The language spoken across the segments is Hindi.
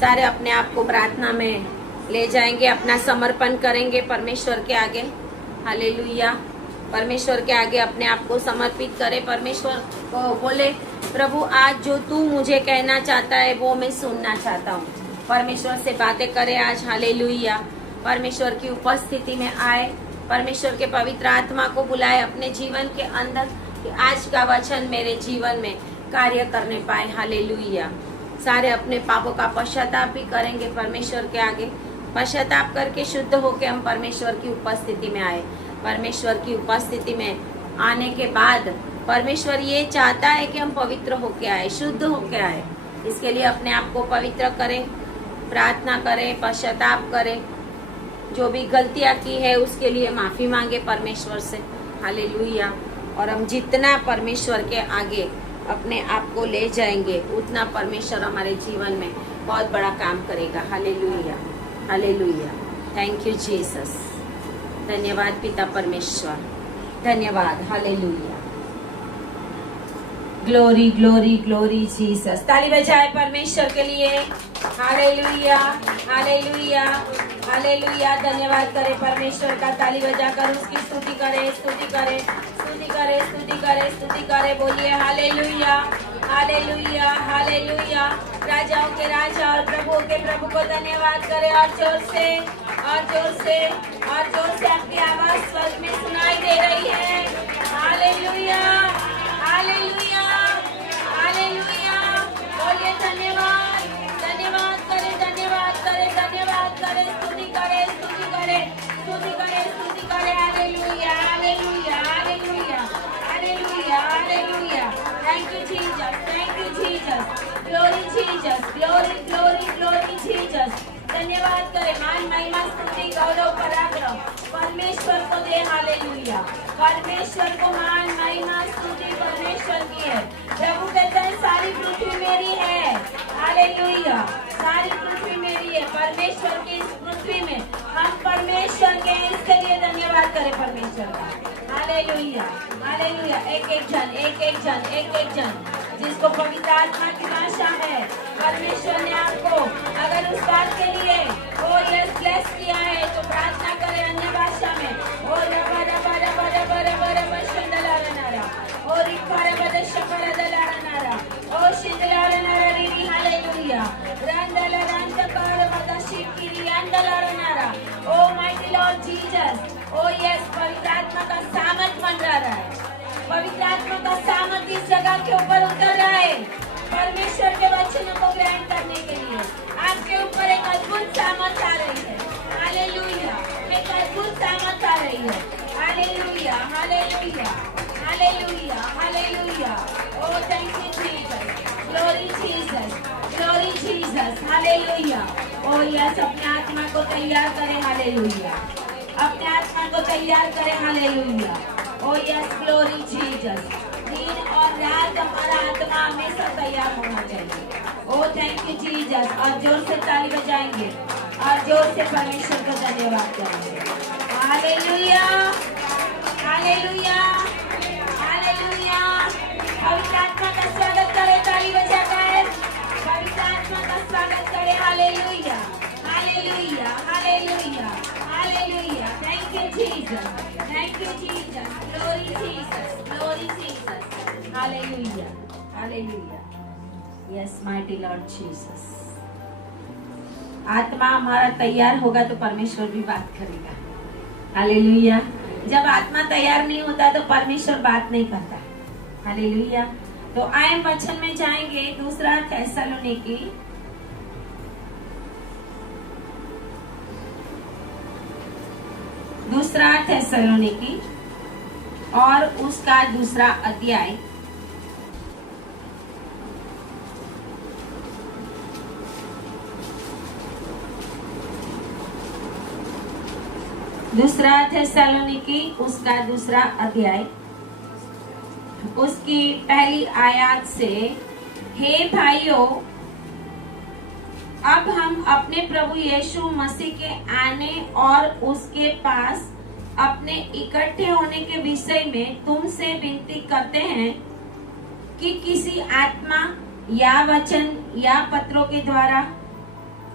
सारे अपने आप को प्रार्थना में ले जाएंगे, अपना समर्पण करेंगे परमेश्वर के आगे। हालेलुया। परमेश्वर के आगे अपने आप को समर्पित करें। परमेश्वर को बोले, प्रभु आज जो तू मुझे कहना चाहता है वो मैं सुनना चाहता हूँ। परमेश्वर से बातें करें आज। हालेलुया। परमेश्वर की उपस्थिति में आए, परमेश्वर के पवित्र आत्मा को बुलाए अपने जीवन के अंदर कि आज का वचन मेरे जीवन में कार्य करने पाए। हालेलुया। सारे अपने पापों का पश्चाताप भी करेंगे परमेश्वर के आगे। पश्चाताप करके शुद्ध होके हम परमेश्वर की उपस्थिति में आए। परमेश्वर की उपस्थिति में आने के बाद परमेश्वर ये चाहता है कि हम पवित्र होके आए, शुद्ध होके आए। इसके लिए अपने आप को पवित्र करें, प्रार्थना करें, पश्चाताप करें। जो भी गलतियां की है उसके लिए माफी मांगे परमेश्वर से। हालेलुया। और हम जितना परमेश्वर के आगे अपने आप को ले जाएंगे उतना परमेश्वर हमारे जीवन में बहुत बड़ा काम करेगा। Hallelujah. Hallelujah. Thank you Jesus. धन्यवाद पिता परमेश्वर, धन्यवाद। Hallelujah. Glory glory glory Jesus. ताली बजाए परमेश्वर के लिए। हालेलुया। हालेलुया। हालेलुया। धन्यवाद करें परमेश्वर का। ताली बजाकर उसकी स्तुति करें, स्तुति करें, स्तुति करें, स्तुति करें, स्तुति करें। बोलिए हालेलुया। हालेलुया। हालेलुया। राजाओं के राजा और प्रभुओं के प्रभु को धन्यवाद करें। और जोर से, और जोर से, और जोर से आपकी आवाज स्वर्ग में सुनाई दे रही है। हालेलुया। हालेलुया। हालेलुया। बोलिए धन्यवाद, धन्यवाद करें, धन्यवाद करें, धन्यवाद करें, स्तुति करें, स्तुति करें, स्तुति करें, स्तुति करें। Hallelujah. Hallelujah. Hallelujah. Hallelujah. Hallelujah. Thank you Jesus, thank you Jesus. Glory Jesus, glory glory glory Jesus. धन्यवाद करें। मान महिमा स्तुति गौरव पराक्रम परमेश्वर को दे। हालेलुया। परमेश्वर को मान महिमा स्तुति परमेश्वर की है। प्रभु कहते हैं सारी पृथ्वी मेरी है। हालेलुया। सारी पृथ्वी मेरी है। परमेश्वर की इस पृथ्वी में हम परमेश्वर के, इसके लिए धन्यवाद करें परमेश्वर का। हालेलुया। हालेलुया। एक एक जन, एक एक जन, एक एक जन जिसको पवित्र आत्मा की भाषा है, परमेश्वर ने आपको अगर उस बात के लिए ओ यस ब्लेस किया है तो प्रार्थना करें अन्य भाषा में। ओ रबा रबा रबा रबा रबा रबा शंदलारनारा, ओ रिखारा बद शकरदलारनारा, ओ शिंदलारनारा रीरी। हालेलुया। रंदला रंदकार बद शिकिरी अंदलारनारा। O mighty Lord Jesus. O yes, पवित्र आत्मा का सामर्थ मंडरा रहा है। पवित्र आत्मा का सामर्थ इस जगह के ऊपर उतर रहा है परमेश्वर के वचनों को ग्रहण करने के लिए। आपके ऊपर एक अद्भुत सामर्थ आ रही है। हालेलुया। एक अद्भुत सामर्थ आ रही है। Hallelujah. Hallelujah. Hallelujah. Hallelujah. Oh thank you Jesus. Glory Jesus, glory Jesus. Hallelujah. Oh yes, अपने आत्मा को तैयार करें। हालेलुया। अपने आत्मा को तैयार करें। Hallelujah. Oh yes, glory Jesus. दिन और रात हमारा आत्मा हमेशा तैयार होना चाहिए। ओ थैंक यू जीसस। और जोर से ताली बजाएंगे और जोर से परमेश्वर का धन्यवाद करेंगे। हालेलुया। हालेलुया। हालेलुया। पवित्र आत्मा का स्वागत करें ताली बजाकर। पवित्र आत्मा का स्वागत करें। Hallelujah. Hallelujah. Hallelujah. Hallelujah. Thank you Jesus, thank you Jesus. Glory Jesus, glory Jesus. Hallelujah. Hallelujah. Yes mighty Lord Jesus. आत्मा हमारा तैयार होगा तो परमेश्वर भी बात करेगा। हालेलुया। जब आत्मा तैयार नहीं होता तो परमेश्वर बात नहीं करता। हालेलुया। तो आए वचन में जाएंगे। दूसरा थेसलोनिकी, दूसरा थेसलोनिकी और उसका दूसरा अध्याय दूसरा थेसलोनिकी उसका दूसरा अध्याय उसकी पहली आयत से, हे भाइयों, अब हम अपने प्रभु यीशु मसीह के आने और उसके पास अपने इकट्ठे होने के विषय में तुमसे विनती करते हैं कि किसी आत्मा या वचन या पत्रों के द्वारा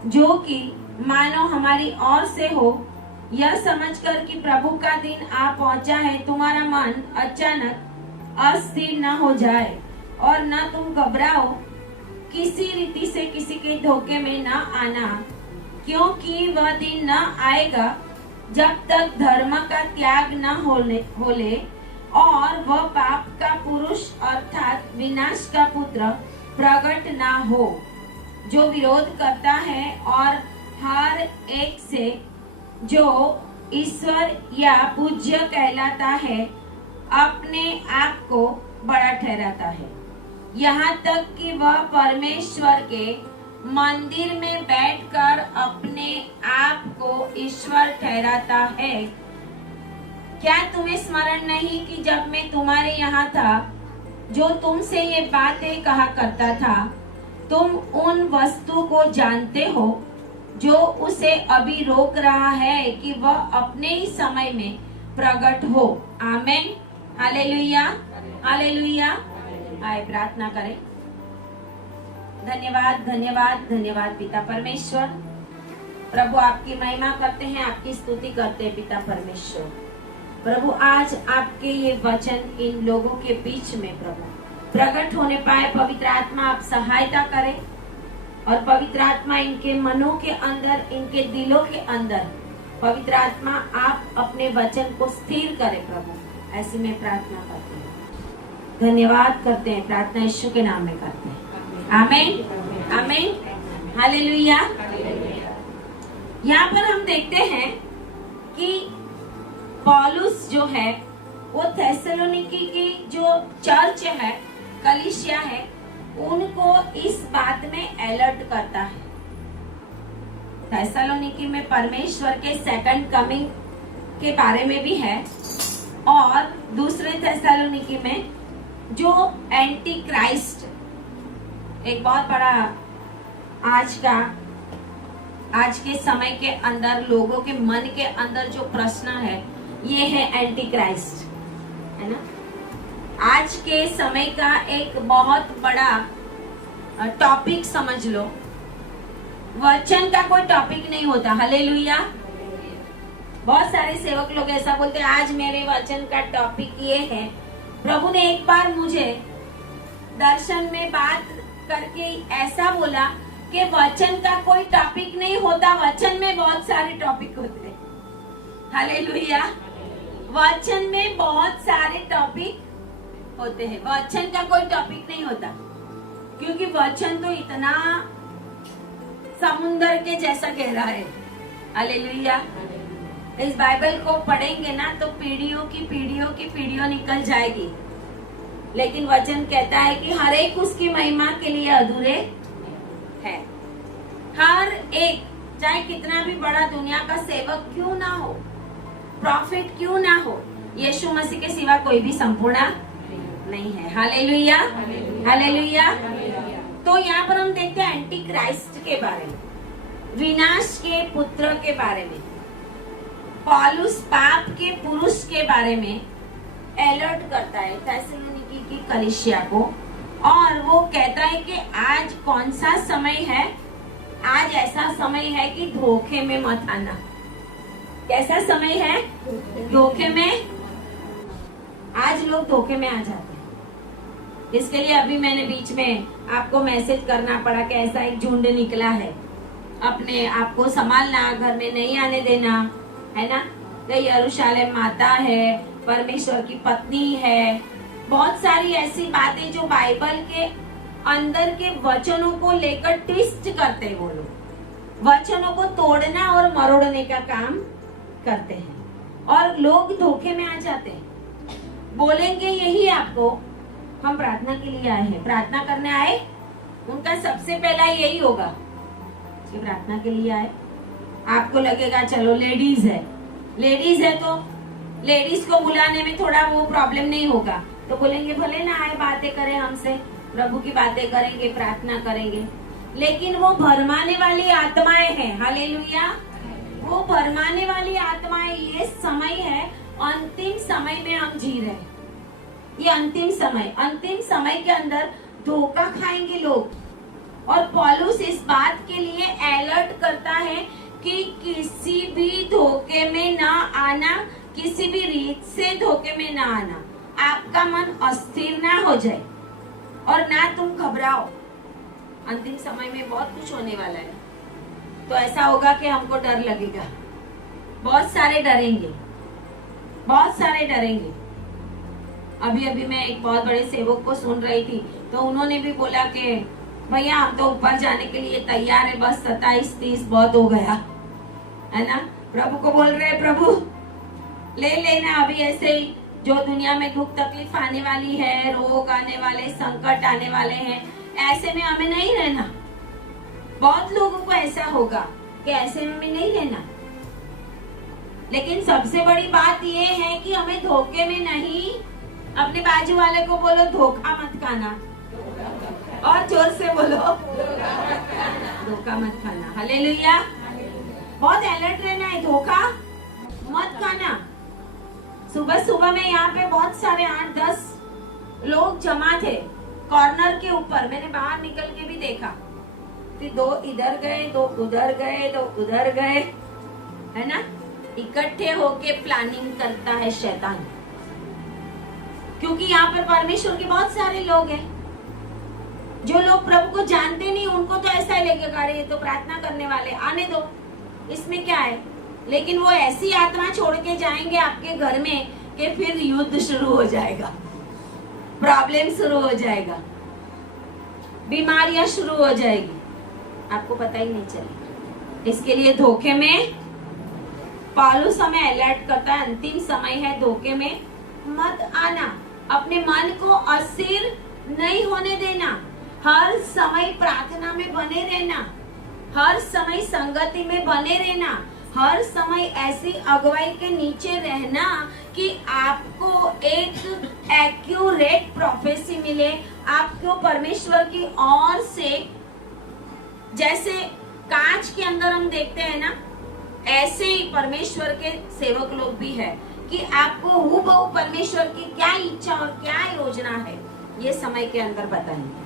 जो कि मानो हमारी ओर से हो, यह समझकर कि प्रभु का दिन आ पहुंचा है, तुम्हारा मन अचानक अस्थिर न हो जाए और न तुम घबराओ, किसी रीति से किसी के धोखे में न आना, क्योंकि वह दिन न आएगा जब तक धर्म का त्याग न होले और वह पाप का पुरुष अर्थात विनाश का पुत्र प्रकट न हो, जो विरोध करता है और हर एक से जो ईश्वर या पूज्य कहलाता है अपने आप को बड़ा ठहराता है, यहाँ तक कि वह परमेश्वर के मंदिर में बैठकर अपने आप को ईश्वर ठहराता है। क्या तुम्हें स्मरण नहीं कि जब मैं तुम्हारे यहाँ था, जो तुमसे ये बातें कहा करता था, तुम उन वस्तु को जानते हो जो उसे अभी रोक रहा है कि वह अपने ही समय में प्रकट हो। आमेन, हालेलुया, हालेलुया। आए प्रार्थना करें। धन्यवाद, धन्यवाद, धन्यवाद पिता परमेश्वर। प्रभु आपकी महिमा करते हैं, आपकी स्तुति करते हैं पिता परमेश्वर। प्रभु आज आपके ये वचन इन लोगों के बीच में प्रभु प्रकट होने पाए। पवित्र आत्मा आप सहायता करें और पवित्र आत्मा इनके मनों के अंदर, इनके दिलों के अंदर पवित्र आत्मा आप अपने वचन को स्थिर करें प्रभु। ऐसी में प्रार्थना करते हैं, धन्यवाद करते हैं, प्रार्थना यीशु के नाम में करते हैं। आमीन, आमीन, हालेलुया। यहाँ पर हम देखते हैं कि पौलुस जो है वो थेसलोनिकी की जो चर्च है, कलीसिया है, उनको इस बात में अलर्ट करता है। थेसलोनिकी में परमेश्वर के सेकंड कमिंग के बारे में भी है और दूसरे थेसलोनिकी में जो एंटी क्राइस्ट, एक बहुत बड़ा आज के समय के अंदर लोगों के मन के अंदर जो प्रश्न है ये है एंटी क्राइस्ट, है ना। आज के समय का एक बहुत बड़ा टॉपिक समझ लो, वचन का कोई टॉपिक नहीं होता। हालेलुया। बहुत सारे सेवक लोग ऐसा बोलते हैं, आज मेरे वचन का टॉपिक ये है। प्रभु ने एक बार मुझे दर्शन में बात करके ऐसा बोला कि वचन का कोई टॉपिक नहीं होता, वचन में बहुत सारे टॉपिक होते हैं। हालेलुया। वचन में बहुत सारे टॉपिक होते हैं, वचन का कोई टॉपिक नहीं होता, क्योंकि वचन तो इतना समुंदर के जैसा गहरा है। हालेलुया। इस बाइबल को पढ़ेंगे ना तो पीढ़ियों की पीढ़ियों की पीढ़ियों निकल जाएगी, लेकिन वचन कहता है कि हर एक उसकी महिमा के लिए अधूरे है। हर एक, चाहे कितना भी बड़ा दुनिया का सेवक क्यों ना हो, प्रॉफिट क्यों ना हो, यीशु मसीह के सिवा कोई भी संपूर्ण नहीं है। Hallelujah, hallelujah. तो यहाँ पर हम देखते हैं एंटी क्राइस्ट के बारे में, विनाश के पुत्र के बारे में, पौलुस पाप के पुरुष के बारे में अलर्ट करता है थेसलोनिकी की कलीसिया को, और वो कहता है कि आज कौन सा समय है, आज ऐसा समय है कि धोखे में मत आना। कैसा समय है? धोखे में। आज लोग धोखे में आ जाते हैं, इसके लिए अभी मैंने बीच में आपको मैसेज करना पड़ा कि ऐसा एक झुंड निकला है, अपने आप को संभालना, घर में नहीं आने देना, है ना। तो यरूशलेम माता है, परमेश्वर की पत्नी है, बहुत सारी ऐसी बातें जो बाइबल के अंदर के वचनों को लेकर ट्विस्ट करते हैं। वो लोग वचनों को तोड़ना और मरोड़ने का काम करते हैं और लोग धोखे में आ जाते हैं। बोलेंगे यही आपको, हम प्रार्थना के लिए आए हैं, प्रार्थना करने आए, उनका सबसे पहला यही होगा कि प्रार्थना के लिए आए। आपको लगेगा चलो लेडीज है तो लेडीज को बुलाने में थोड़ा वो प्रॉब्लम नहीं होगा, तो बोलेंगे भले ना आए, बातें करें हमसे, प्रभु की बातें करेंगे, प्रार्थना करेंगे। लेकिन वो भरमाने वाली आत्माएं हैं। हालेलुया। वो भरमाने वाली आत्माएं, ये समय है, अंतिम समय में हम जी रहे हैं। ये अंतिम समय के अंदर धोखा खाएंगे लोग, और पौलुस इस बात के लिए अलर्ट आना, आपका मन अस्थिर ना हो जाए और ना तुम घबराओ। अंतिम समय में बहुत कुछ होने वाला है, तो ऐसा होगा कि हमको डर लगेगा, बहुत सारे डरेंगे, बहुत सारे डरेंगे। अभी अभी मैं एक बहुत बड़े सेवक को सुन रही थी, तो उन्होंने भी बोला कि भैया हम तो ऊपर जाने के लिए तैयार है, बस 27-30 बहुत हो गया है ना। प्रभु को बोल रहे प्रभु ले लेना अभी ऐसे ही, जो दुनिया में दुख तकलीफ आने वाली है, रोग आने वाले, संकट आने वाले हैं, ऐसे में हमें नहीं रहना। बहुत लोगों को ऐसा होगा कि ऐसे में हमें नहीं रहना, लेकिन सबसे बड़ी बात ये है कि हमें धोखे में नहीं। अपने बाजू वाले को बोलो धोखा मत खाना, और जोर से बोलो धोखा मत खाना। हालेलुया। बहुत अलर्ट रहना है, धोखा मत खाना। सुबह सुबह में यहाँ पे बहुत सारे 8-10 लोग जमा थे कॉर्नर के ऊपर। मैंने बाहर निकल के भी देखा कि 2 इधर गए, 2 उधर गए, 2 उधर गए, है ना। इकट्ठे होके प्लानिंग करता है शैतान, क्योंकि यहाँ पर परमेश्वर के बहुत सारे लोग हैं। जो लोग प्रभु को जानते नहीं, उनको तो ऐसा ही लगेगा अरे ये तो प्रार्थना करने वाले, आने दो, इसमें क्या है। लेकिन वो ऐसी आत्मा छोड़ के जाएंगे आपके घर में कि फिर युद्ध शुरू हो जाएगा, प्रॉब्लम शुरू हो जाएगा, बीमारियां शुरू हो जाएगी, आपको पता ही नहीं चलेगा। इसके लिए धोखे में पौलुस हमें अलर्ट करता है, अंतिम समय है, धोखे में मत आना। अपने मन को अस्थिर नहीं होने देना, हर समय प्रार्थना में बने रहना, हर समय संगति में बने रहना, हर समय ऐसी अगुवाई के नीचे रहना कि आपको एक एक्यूरेट प्रोफेसी मिले, आपको परमेश्वर की ओर से, जैसे कांच के अंदर हम देखते हैं ना, ऐसे ही परमेश्वर के सेवक लोग भी है कि आपको हूबहू परमेश्वर की क्या इच्छा और क्या योजना है ये समय के अंदर बताएंगे।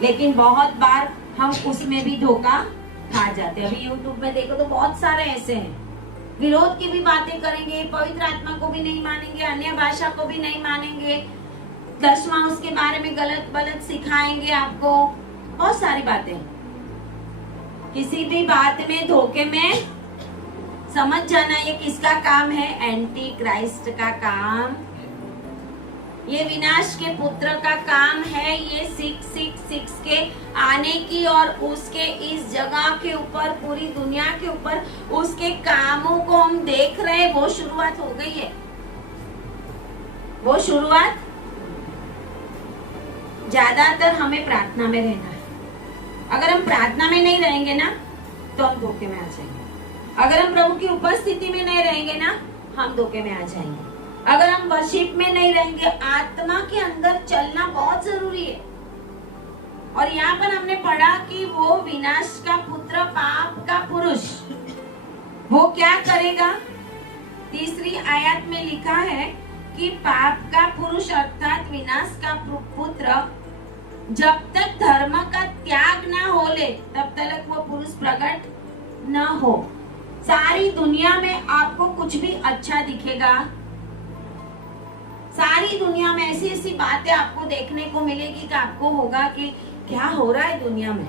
लेकिन बहुत बार हम उसमें भी धोखा खा जाते हैं। अभी यूट्यूब में देखो तो बहुत सारे ऐसे हैं, विरोध की भी बातें करेंगे, पवित्र आत्मा को भी नहीं मानेंगे, अन्य भाषा को भी नहीं मानेंगे, 10वां उसके बारे में गलत गलत सिखाएंगे आपको, बहुत सारी बातें। किसी भी बात में धोखे में समझ जाना ये किसका काम है, एंटी क्राइस्ट का काम, ये विनाश के पुत्र का काम है। ये 666 के आने की और उसके इस जगह के ऊपर, पूरी दुनिया के ऊपर उसके कामों को हम देख रहे हैं। वो शुरुआत हो गई है, वो शुरुआत। ज्यादातर हमें प्रार्थना में रहना है। अगर हम प्रार्थना में नहीं रहेंगे ना तो हम धोखे में आ जाएंगे। अगर हम प्रभु की उपस्थिति में नहीं रहेंगे ना, हम धोखे में आ जाएंगे। अगर हम वर्शिप में नहीं रहेंगे, आत्मा के अंदर चलना बहुत जरूरी है। और यहाँ पर हमने पढ़ा कि वो विनाश का पुत्र, पाप का पुरुष, वो क्या करेगा। 3री आयत में लिखा है कि पाप का पुरुष अर्थात विनाश का पुत्र जब तक धर्म का त्याग ना हो ले तब तक वो पुरुष प्रकट न हो। सारी दुनिया में आपको कुछ भी अच्छा दिखेगा, सारी दुनिया में ऐसी ऐसी बातें आपको देखने को मिलेगी कि आपको होगा कि क्या हो रहा है दुनिया में,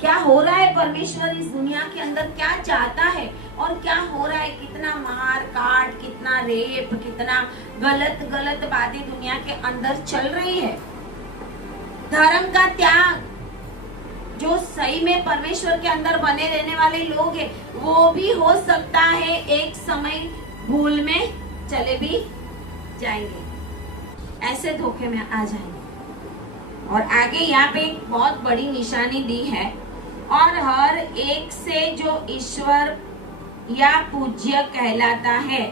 क्या हो रहा है, परमेश्वर इस दुनिया के अंदर क्या चाहता है और क्या हो रहा है, कितना मार काट, कितना रेप, कितना गलत गलत बातें दुनिया के अंदर चल रही है। धर्म का त्याग, जो सही में परमेश्वर के अंदर बने रहने वाले लोग हैं, वो भी हो सकता है एक समय भूल में चले भी जाएंगे, ऐसे धोखे में आ जाएंगे। और आगे यहाँ पे एक बहुत बड़ी निशानी दी है, और हर एक से जो ईश्वर या पूज्य कहलाता है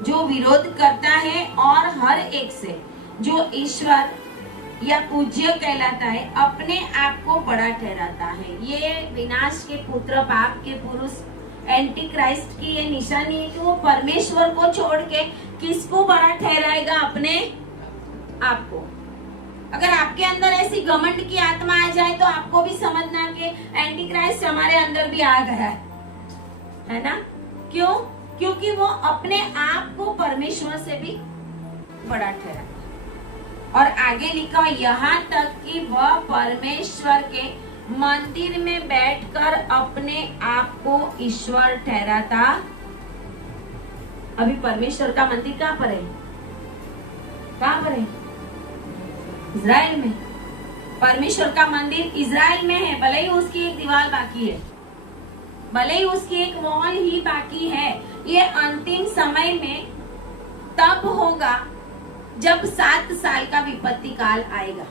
जो विरोध करता है, और हर एक से जो ईश्वर या पूज्य कहलाता है अपने आप को बड़ा ठहराता है। ये विनाश के पुत्र, पाप के पुरुष, एंटी क्राइस्ट की ये निशानी है कि वो परमेश्वर को छोड़ के किसको बड़ा ठहराएगा, अपने आप को। अगर आपके अंदर ऐसी घमंड की आत्मा आ जाए तो आपको भी समझना कि एंटी क्राइस्ट हमारे अंदर भी आ गया है ना। क्यों? क्योंकि वो अपने आप को परमेश्वर से भी बड़ा ठहराता। और आगे लिखा यहाँ तक कि वह परमेश्वर के मंदिर में बैठकर अपने आप को ईश्वर ठहराता। अभी परमेश्वर का मंदिर कहाँ पर है? कहाँ पर है? इज़राइल में। परमेश्वर का मंदिर इज़राइल में है, भले ही उसकी एक दीवार बाकी है, भले ही उसकी एक वॉल ही बाकी है। ये अंतिम समय में तब होगा जब 7 साल का विपत्ति काल आएगा।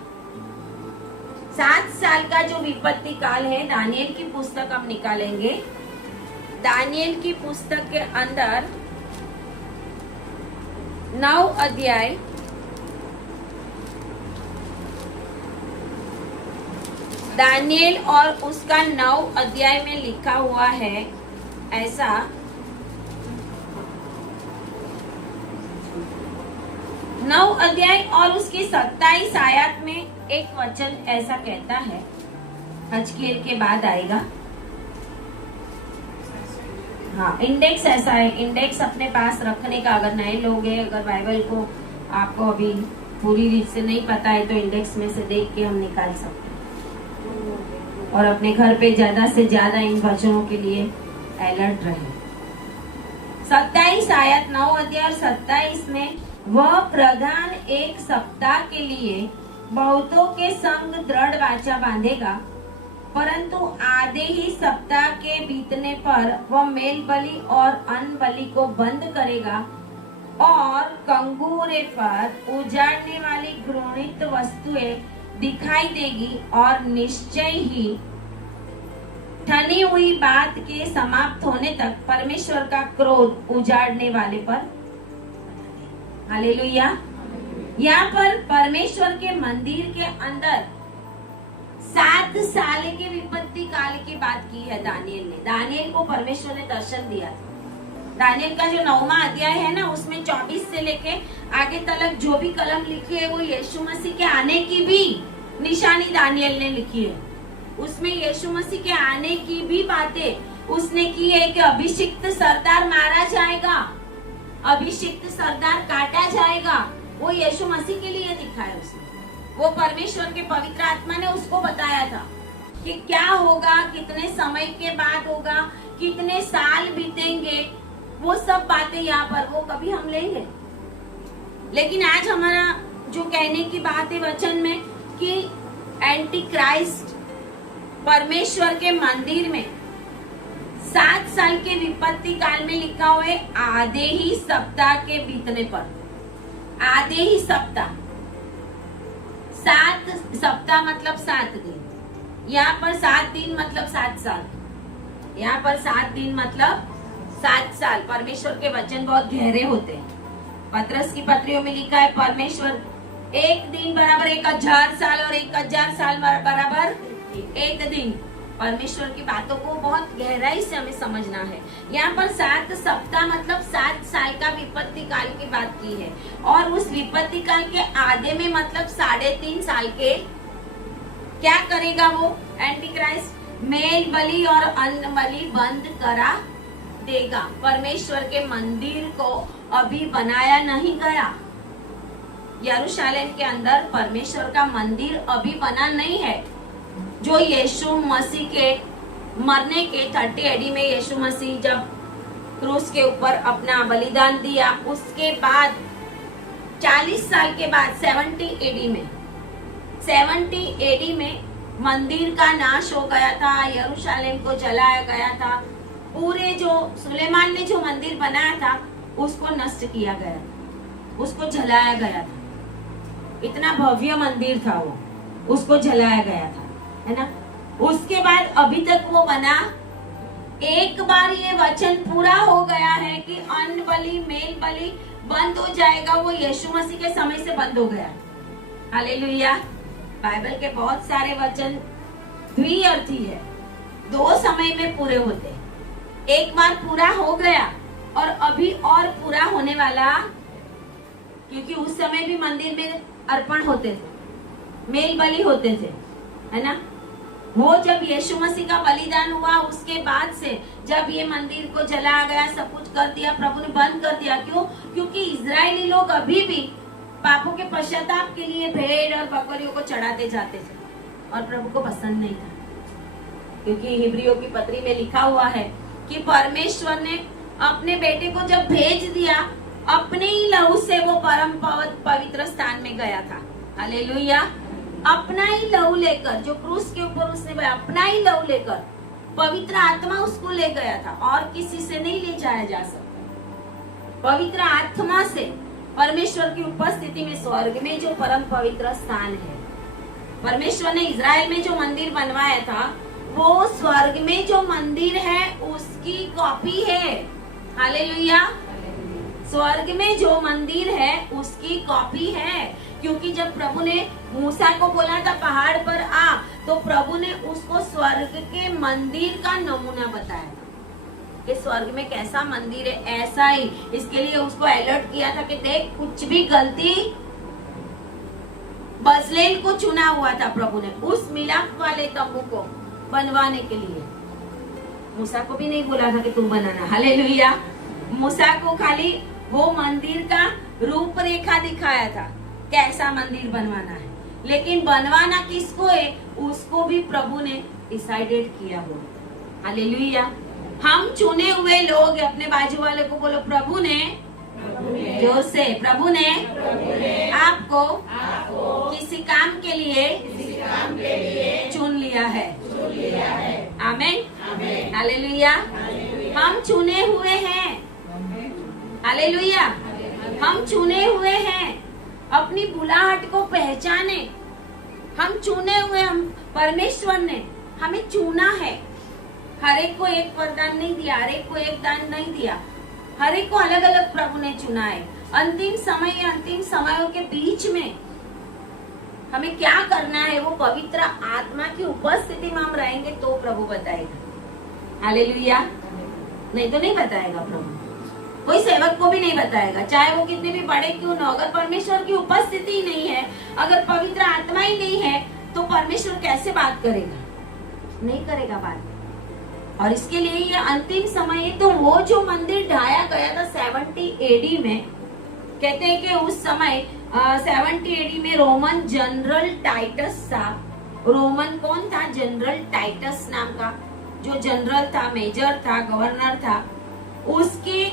7 साल का जो विपत्ति काल है, दानियल की पुस्तक हम निकालेंगे। दानियल की पुस्तक के अंदर 9 अध्याय, दानियल और उसका 9 अध्याय में लिखा हुआ है ऐसा, 9 अध्याय और उसकी 27 आयत में एक वचन ऐसा कहता है, हजकेल के बाद आएगा। हाँ, इंडेक्स ऐसा है, इंडेक्स अपने पास रखने का, अगर नए लोग हैं, अगर बाइबल को आपको अभी पूरी रीत से नहीं पता है तो इंडेक्स में से देख के हम निकाल सकते हैं और अपने घर पे ज्यादा से ज्यादा इन वचनों के लिए अलर्ट रहे। 27 आयत 9 अध्याय और 27 में, वह प्रधान एक सप्ताह के लिए बहुतों के संग दृढ़ वाचा बांधेगा, परंतु आधे ही सप्ताह के बीतने पर वह मेल बलि और अन्न बलि को बंद करेगा और कंगूरे पर उजाड़ने वाली घृणित वस्तुएं दिखाई देगी और निश्चय ही ठनी हुई बात के समाप्त होने तक परमेश्वर का क्रोध उजाड़ने वाले पर। हालेलुया। यहाँ पर परमेश्वर के मंदिर के अंदर 7 साल के विपत्ति काल की बात की है दानियल ने। दानियल को परमेश्वर ने दर्शन दिया था। दानियल का जो 9वां अध्याय है ना, उसमें 24 से लेके आगे तक जो भी कलम लिखी है वो यीशु मसीह के आने की भी निशानी दानियल ने लिखी है। उसमें यीशु मसीह के आने की भी बातें उसने की है कि अभिषिक्त सरदार मारा जाएगा, अभिषिक्त सरदार काटा जाएगा। वो यीशु मसीह के लिए दिखाया उसने। वो परमेश्वर के पवित्र आत्मा ने उसको बताया था कि क्या होगा, कितने समय के बाद होगा, कितने साल बीतेंगे, वो सब बातें यहाँ पर वो कभी हम लेंगे। लेकिन आज हमारा जो कहने की बात है वचन में कि एंटी क्राइस्ट परमेश्वर के मंदिर में 7 साल के विपत्ति काल में लिखा हुआ है, आधे ही सप्ताह के बीतने पर, आधे ही सप्ताह, 7 सप्ताह मतलब 7 दिन, यहाँ पर 7 दिन मतलब 7 साल, यहाँ पर 7 दिन मतलब 7 साल। परमेश्वर के वचन बहुत गहरे होते हैं। पतरस की पत्रियों में लिखा है, परमेश्वर एक दिन बराबर 1000 साल और 1000 साल बराबर एक दिन। परमेश्वर की बातों को बहुत गहराई से हमें समझना है। यहाँ पर 7 सप्ताह मतलब 7 साल का विपत्ति काल की बात की है, और उस विपत्ति काल के आधे में मतलब 3.5 साल के क्या करेगा वो एंटी क्राइस्ट? मेल बलि और अन्न बलि बंद करा देगा। परमेश्वर के मंदिर को अभी बनाया नहीं गया। यरूशलेम के अंदर परमेश्वर का मंदिर अभी बना नहीं है। जो यीशु मसीह के मरने के 30 एडी में यीशु मसीह जब क्रूस के ऊपर अपना बलिदान दिया, उसके बाद 40 साल के बाद 70 एडी में मंदिर का नाश हो गया था, यरूशलेम को जलाया गया था। पूरे जो सुलेमान ने जो मंदिर बनाया था उसको नष्ट किया गया, उसको जलाया गया था। इतना भव्य मंदिर था वो, उसको जलाया गया था, है ना। उसके बाद अभी तक वो बना। एक बार ये वचन पूरा हो गया है कि अन्न बलि मेल बलि बंद हो जाएगा, वो यीशु मसीह के समय से बंद हो गया। हालेलुया। बाइबल के बहुत सारे वचन द्विअर्थी है, 2 समय में पूरे होते। एक बार पूरा हो गया और अभी और पूरा होने वाला, क्योंकि उस समय भी मंदिर में अर्पण होते थे, मेल बलि होते थे, है ना। वो जब यीशु मसीह का बलिदान हुआ उसके बाद से जब ये मंदिर को जलाया गया, सब कुछ कर दिया, प्रभु ने बंद कर दिया। क्यों? क्योंकि इजरायली लोग अभी भी पापों के पश्चाताप के लिए भेड़ और बकरियों को चढ़ाते जाते थे और प्रभु को पसंद नहीं था, क्योंकि हिब्रियों की पत्री में लिखा हुआ है कि परमेश्वर ने अपने बेटे को जब भेज दिया, अपने ही लहू से वो परम पवित्र स्थान में गया था। हालेलुया। अपना ही लहू लेकर, जो क्रूस के ऊपर उसने अपना ही लहू लेकर, पवित्र आत्मा उसको ले गया था और किसी से नहीं ले जाया जा सकता। पवित्र आत्मा से परमेश्वर की उपस्थिति में स्वर्ग में जो परम पवित्र स्थान है, परमेश्वर ने इजराइल में जो मंदिर बनवाया था, वो स्वर्ग में जो मंदिर है उसकी कॉपी है। हालेलुया। स्वर्ग में जो मंदिर है उसकी कॉपी है, क्योंकि जब प्रभु ने मूसा को बोला था पहाड़ पर आ, तो प्रभु ने उसको स्वर्ग के मंदिर का नमूना बताया था कि स्वर्ग में कैसा मंदिर है, ऐसा ही। इसके लिए उसको अलर्ट किया था कि देख, कुछ भी गलती, बजलेल को चुना हुआ था प्रभु ने उस मिलाप वाले तंबू को बनवाने के लिए। मूसा को भी नहीं बोला था कि तुम बनाना। हालेलुया। मूसा को खाली वो मंदिर का रूपरेखा दिखाया था, कैसा मंदिर बनवाना है, लेकिन बनवाना किसको है उसको भी प्रभु ने डिसाइडेड किया हो। हालेलुया। हम चुने हुए लोग, अपने बाजू वाले को बोलो, प्रभु ने, जोर से, प्रभु ने आपको किसी काम के लिए चुन लिया है। आमीन। हालेलुया। हम चुने हुए हैं। हालेलुया। हम चुने हुए हैं। अपनी बुलाहट को पहचाने। हम चुने हुए, हम परमेश्वर ने हमें चुना है। हर एक को एक वरदान नहीं दिया, हर एक को एक दान नहीं दिया, हर एक को अलग अलग प्रभु ने चुना है। अंतिम समयों के बीच में हमें क्या करना है, वो पवित्र आत्मा की उपस्थिति में हम रहेंगे तो प्रभु बताएगा। हालेलुया। नहीं तो नहीं बताएगा प्रभु, कोई सेवक को भी नहीं बताएगा, चाहे वो कितने भी बड़े क्यों न। अगर परमेश्वर की उपस्थिति ही नहीं है, अगर पवित्र आत्मा ही नहीं है, तो परमेश्वर कैसे बात करेगा? नहीं करेगा बात। और इसके लिए ये अंतिम समय है। तो वो जो मंदिर ढाया गया था 70 AD में, कहते हैं कि उस समय 70 AD में रोमन जनरल टाइटस था। रोमन कौन था? जनरल टाइटस नाम का जो जनरल था, मेजर था, गवर्नर था, उसकी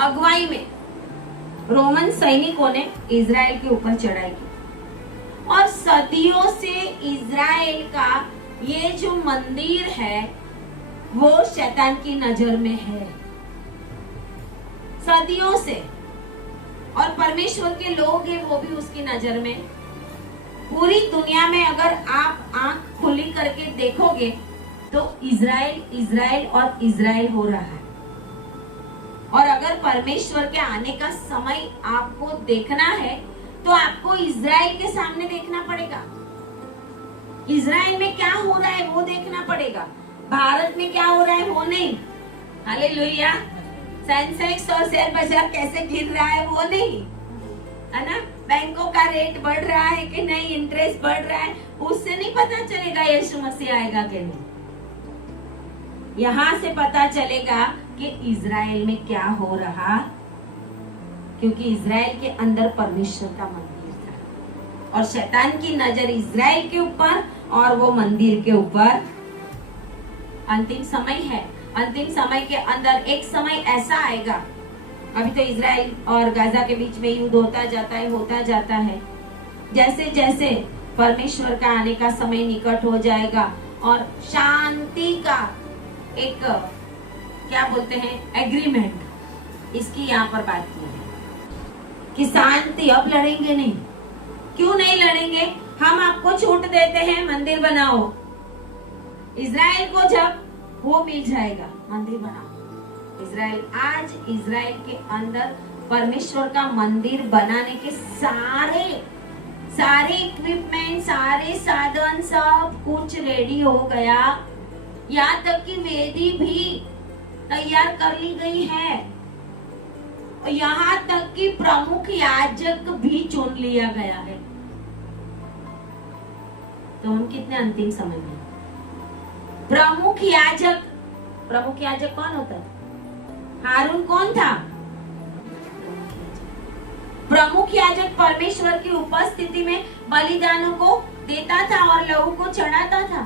अगुवाई में रोमन सैनिकों ने इजराइल के ऊपर चढ़ाई की। और सदियों से इजराइल का ये जो मंदिर है वो शैतान की नजर में है, सदियों से। और परमेश्वर के लोग हैं वो भी उसकी नजर में। पूरी दुनिया में अगर आप आंख खुली करके देखोगे तो इजराइल, इजराइल और इजराइल हो रहा है। और अगर परमेश्वर के आने का समय आपको देखना है तो आपको इजराइल के सामने देखना पड़ेगा। इजराइल में क्या हो रहा है वो देखना पड़ेगा, भारत में क्या हो रहा है वो नहीं। हालेलुया। सेंसेक्स और शेयर बाजार कैसे गिर रहा है वो नहीं, है ना। बैंकों का रेट बढ़ रहा है कि नहीं, इंटरेस्ट बढ़ रहा है, उससे नहीं पता चलेगा यीशु मसीह आएगा कि नहीं। यहाँ से पता चलेगा कि इजराइल में क्या हो रहा, क्योंकि इजराइल के अंदर परमेश्वर का मंदिर था और शैतान की नजर इजराइल के ऊपर और वो मंदिर के ऊपर। अंतिम समय है। अंतिम समय के अंदर एक समय ऐसा आएगा, अभी तो इजराइल और गाजा के बीच में युद्ध होता जाता है। जैसे जैसे परमेश्वर का आने का समय निकट हो जाएगा और शांति का एक, क्या बोलते हैं, एग्रीमेंट, इसकी यहाँ पर बात की है कि शांति, अब लड़ेंगे नहीं। क्यों नहीं लड़ेंगे? हम आपको छूट देते हैं, मंदिर बनाओ। इजराइल को जब वो मिल जाएगा, मंदिर बनाओ। इजराइल, आज इजराइल के अंदर परमेश्वर का मंदिर बनाने के सारे इक्विपमेंट, सारे साधन, सब कुछ रेडी हो गया। यहाँ तक कि वेदी भी तैयार कर ली गई है, यहाँ तक कि प्रमुख याजक भी चुन लिया गया है। तो हम कितने अंतिम समय में। प्रमुख याजक कौन होता है? हारून कौन था? प्रमुख याजक परमेश्वर की उपस्थिति में बलिदानों को देता था और लहू को चढ़ाता था।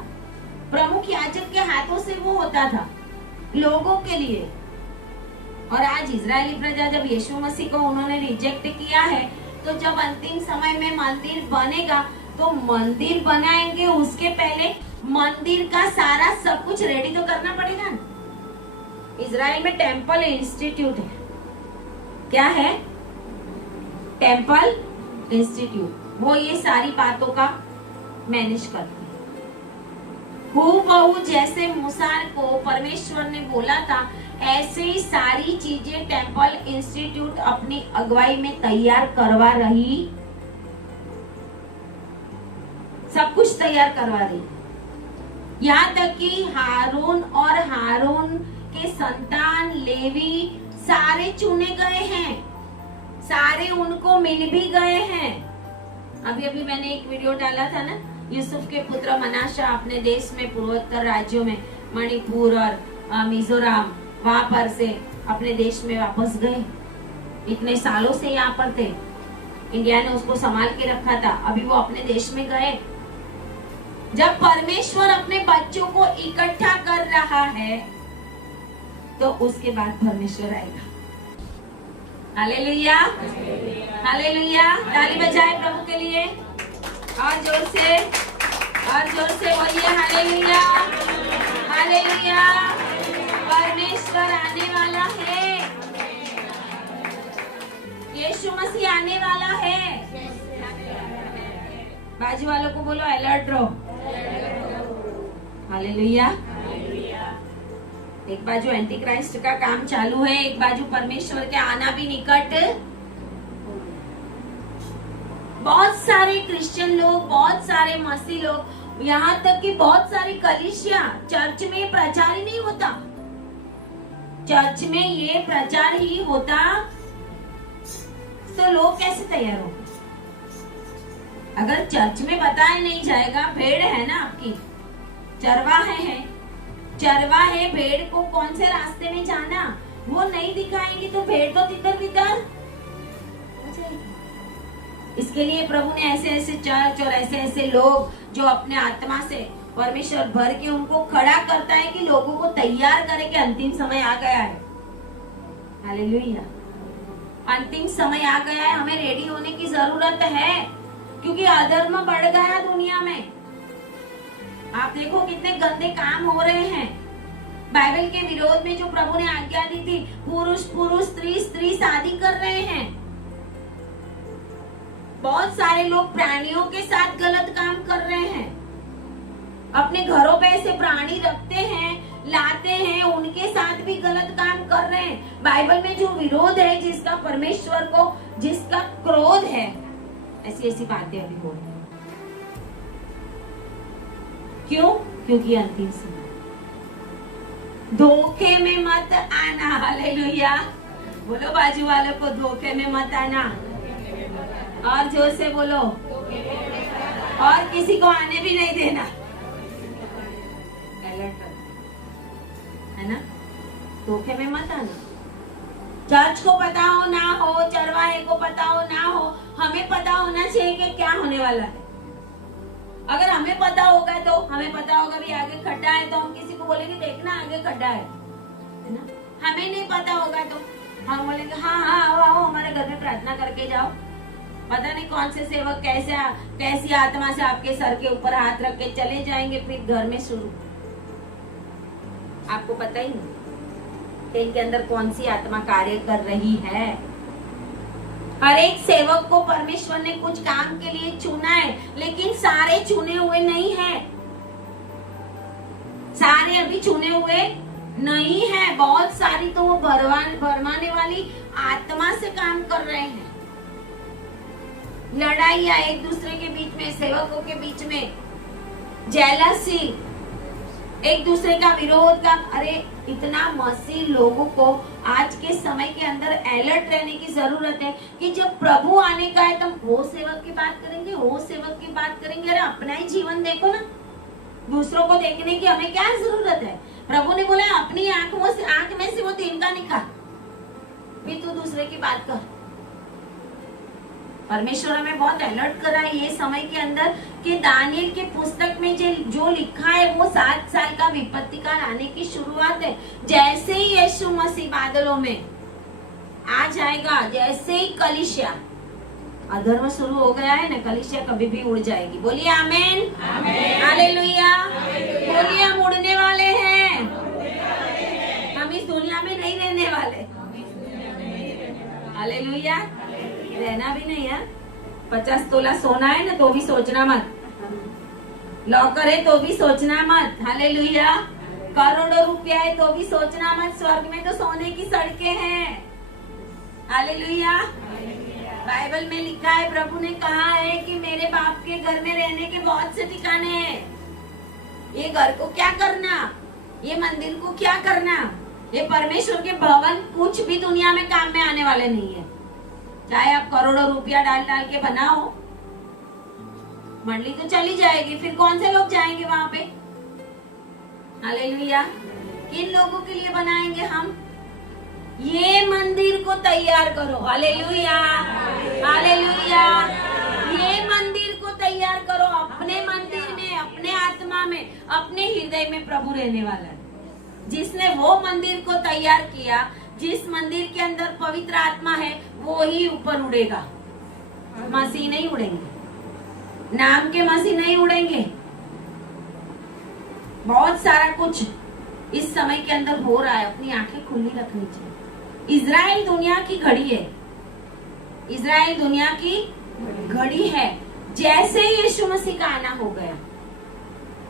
प्रमुख याजक के हाथों से वो होता था लोगों के लिए। और आज इजरायली प्रजा जब यीशु मसीह को उन्होंने रिजेक्ट किया है, तो जब अंतिम समय में मंदिर बनेगा तो मंदिर बनाएंगे, उसके पहले मंदिर का सारा सब कुछ रेडी तो करना पड़ेगा ना। इजराइल में टेम्पल इंस्टीट्यूट है। क्या है? Temple institute. वो ये सारी बातों का मैनेज करती है। हूबहू जैसे मूसा को परमेश्वर ने बोला था, ऐसे ही सारी चीजें टेम्पल इंस्टीट्यूट अपनी अगुवाई में तैयार करवा रही, सब कुछ तैयार करवा रही। यहाँ तक कि हारून और हारून के संतान लेवी सारे चुने गए हैं, सारे उनको मिल भी गए हैं। अभी मैंने एक वीडियो डाला था ना, यूसुफ के पुत्र मनाशा अपने देश में पूर्वोत्तर राज्यों में मणिपुर और मिजोरम वहां पर से अपने देश में वापस गए। इतने सालों से यहाँ पर थे, इंडिया ने उसको संभाल के रखा था, अभी वो अपने देश में गए। जब परमेश्वर अपने बच्चों को इकट्ठा कर रहा है तो उसके बाद परमेश्वर आएगा। Hallelujah, hallelujah. ताली बजाए प्रभु के लिए और जोर से बोलिए हालेलुया, हालेलुया। परमेश्वर आने वाला है, यीशु मसीह आने वाला है। बाजू वालों को बोलो अलर्ट रहो। हालेलुया। एक बाजू एंटी क्राइस्ट का काम चालू है, एक बाजू परमेश्वर के आना भी निकट। बहुत सारे क्रिश्चियन लोग, बहुत सारे मसीह लोग, यहाँ तक कि बहुत सारी कलीसिया चर्च में प्रचार ही नहीं होता। चर्च में ये प्रचार ही होता तो लोग कैसे तैयार होंगे? अगर चर्च में बताया नहीं जाएगा, भेड़ है ना आपकी, चरवाहे हैं, चरवाहे भेड़ को कौन से रास्ते में जाना वो नहीं दिखाएंगे तो भेड़ तो तितर बितर हो जाएगी। इसके लिए प्रभु ने ऐसे ऐसे चर्च और ऐसे ऐसे लोग जो अपने आत्मा से परमेश्वर भर के उनको खड़ा करता है कि लोगों को तैयार करे कि अंतिम समय आ गया है। हालेलुया। अंतिम समय आ गया है, हमें रेडी होने की जरूरत है, क्योंकि अधर्म बढ़ गया दुनिया में। आप देखो कितने गंदे काम हो रहे हैं। बाइबल के विरोध में जो प्रभु ने आज्ञा दी थी, पुरुष पुरुष स्त्री स्त्री शादी कर रहे हैं। बहुत सारे लोग प्राणियों के साथ गलत काम कर रहे हैं, अपने घरों पे ऐसे प्राणी रखते हैं, लाते हैं, उनके साथ भी गलत काम कर रहे हैं। बाइबल में जो विरोध है, जिसका परमेश्वर को, जिसका क्रोध है, ऐसी ऐसी बातें अभी हो रही है। क्यों? क्योंकि अंतिम समय। धोखे में मत आना। हालेलुया। बोलो बाजू वालों को, धोखे में मत आना। और जोर से बोलो, और किसी को आने भी नहीं देना। है ना? धोखे में मत आना। चर्च को पता हो ना हो, चरवाहे को पता हो ना हो, हमें पता होना चाहिए कि क्या होने वाला है। अगर हमें पता होगा तो हमें पता होगा भी आगे खड्डा है, तो हम किसी को बोलेंगे देखना आगे खड्डा है ना? हमें नहीं पता होगा तो हम बोलेंगे हाँ हाँ आओ आओ हमारे घर में प्रार्थना करके जाओ। पता नहीं कौन से सेवक कैसी आत्मा से आपके सर के ऊपर हाथ रख के चले जाएंगे, फिर घर में शुरू। आपको पता ही नहीं कि इनके अंदर कौन सी आत्मा कार्य कर रही है। हर एक सेवक को परमेश्वर ने कुछ काम के लिए चुना है, लेकिन सारे चुने हुए नहीं है। सारे अभी चुने हुए नहीं है। बहुत सारी तो वो भरमाने वाली आत्मा से काम कर रहे हैं। लड़ाइयां एक दूसरे के बीच में, सेवकों के बीच में, जेलसी, एक दूसरे का विरोध का। अरे इतना मसीह लोगों को आज के समय के अंदर अलर्ट रहने की जरूरत है कि जब प्रभु आने का है तब वो सेवक की बात करेंगे, वो सेवक की बात करेंगे। अरे अपना ही जीवन देखो ना, दूसरों को देखने की हमें क्या जरूरत है? प्रभु ने बोला अपनी आंख में से वो तिनका निकाल, फिर तू दूसरे की बात कर। परमेश्वर हमें बहुत अलर्ट करा है ये समय के अंदर कि दानियल के पुस्तक में जो लिखा है वो 7 साल का विपत्ति काल आने की शुरुआत है। जैसे ही यीशु मसीह बादलों में आ जाएगा, जैसे ही कलीसिया, अधर्म शुरू हो गया है ना, कलीसिया कभी भी उड़ जाएगी। बोलिए आमेन, हालेलुया। बोलिए हम उड़ने वाले हैं, हम इस दुनिया में नहीं रहने वाले। हालेलुया। रहना भी नहीं है। 50 तोला सोना है ना तो भी सोचना मत, लॉकर है तो भी सोचना मत। हालेलुया। करोड़ों रुपया है तो भी सोचना मत, स्वर्ग में तो सोने की सड़कें हैं। हालेलुया। बाइबल में लिखा है, प्रभु ने कहा है कि मेरे बाप के घर में रहने के बहुत से ठिकाने हैं। ये घर को क्या करना, ये मंदिर को क्या करना, ये परमेश्वर के भवन कुछ भी दुनिया में काम में आने वाले नहीं है। चाहे आप करोड़ों रुपया डाल डाल के बनाओ, मंडली तो चली जाएगी, फिर कौन से लोग जाएंगे वहां पे। हालेलुया। किन लोगों के लिए बनाएंगे हम? ये मंदिर को तैयार करो। Hallelujah, hallelujah. ये मंदिर को तैयार करो। अपने मंदिर में, अपने आत्मा में, अपने हृदय में प्रभु रहने वाला है। जिसने वो मंदिर को तैयार किया, जिस मंदिर के अंदर पवित्र आत्मा है, वो ही ऊपर उड़ेगा। मसीह नहीं उड़ेंगे, नाम के मसीह नहीं उड़ेंगे। बहुत सारा कुछ इस समय के अंदर हो रहा है, अपनी आंखें खुली रखनी चाहिए। इजराइल दुनिया की घड़ी है, इजराइल दुनिया की घड़ी है। जैसे ही यीशु मसीह का आना हो गया,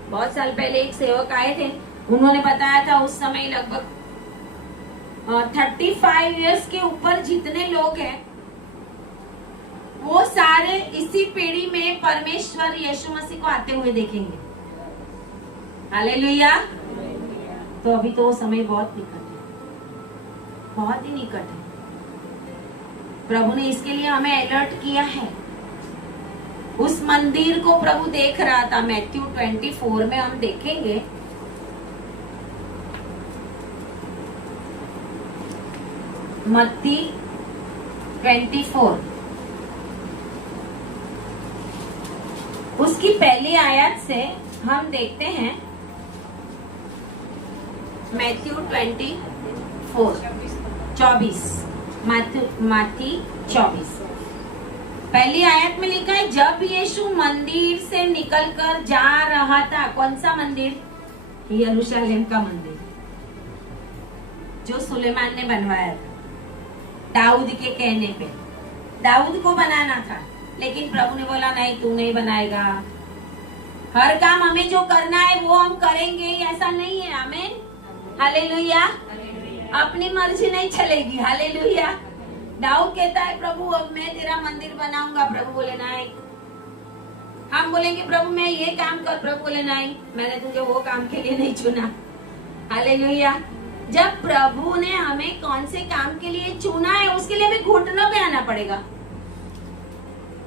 बहुत साल पहले एक सेवक आए थे, उन्होंने बताया था उस समय लगभग 35 इयर्स के ऊपर जितने लोग हैं वो सारे इसी पीढ़ी में परमेश्वर यीशु मसीह को आते हुए देखेंगे। हालेलुया। तो अभी तो वो समय बहुत निकट है, बहुत ही निकट है। प्रभु ने इसके लिए हमें अलर्ट किया है। उस मंदिर को प्रभु देख रहा था। मैथ्यू 24 में हम देखेंगे, मत्ती 24 उसकी पहली आयत से हम देखते हैं। मैथ्यू 24 मत्ती 24 पहली आयत में लिखा है, जब यीशु मंदिर से निकलकर जा रहा था। कौन सा मंदिर? यरूशलेम का मंदिर जो सुलेमान ने बनवाया था दाऊद के कहने पे। दाऊद को बनाना था, लेकिन प्रभु ने बोला नहीं, तू नहीं बनाएगा। हर काम हमें जो करना है वो हम करेंगे, ऐसा नहीं है। आमीन, हालेलुया। अपनी मर्जी नहीं चलेगी। हालेलुया। दाऊद कहता है, प्रभु अब मैं तेरा मंदिर बनाऊंगा। प्रभु बोले नहीं। हम बोलेंगे प्रभु मैं ये काम कर, प्रभु बोले नहीं, मैंने तुझे वो काम के लिए नहीं चुना। हालेलुया। जब प्रभु ने हमें कौन से काम के लिए चुना है, उसके लिए हमें घुटनों पे आना पड़ेगा।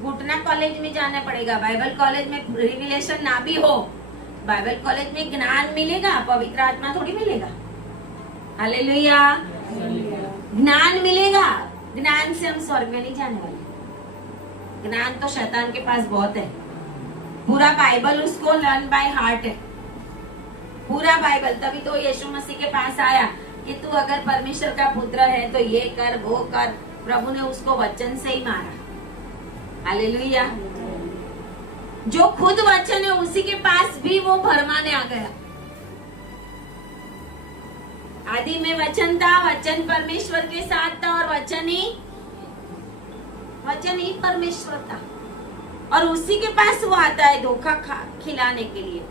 घुटना कॉलेज में जाना पड़ेगा। बाइबल कॉलेज में रिविलेशन ना भी हो, बाइबल कॉलेज में ज्ञान मिलेगा, पवित्र आत्मा थोड़ी मिलेगा। हालेलुया। ज्ञान मिलेगा, ज्ञान से हम स्वर्ग में नहीं जाने वाले। ज्ञान तो शैतान के पास बहुत है। पूरा बाइबल उसको लर्न बाय हार्ट है, पूरा बाइबल। तभी तो यीशु मसीह के पास आया कि तू अगर परमेश्वर का पुत्र है तो ये कर, वो कर। प्रभु ने उसको वचन से ही मारा। हालेलुया। जो खुद वचन है उसी के पास भी वो भरमाने आ गया। आदि में वचन था, वचन परमेश्वर के साथ था और वचन ही परमेश्वर था। और उसी के पास वो आता है धोखा खिलाने के लिए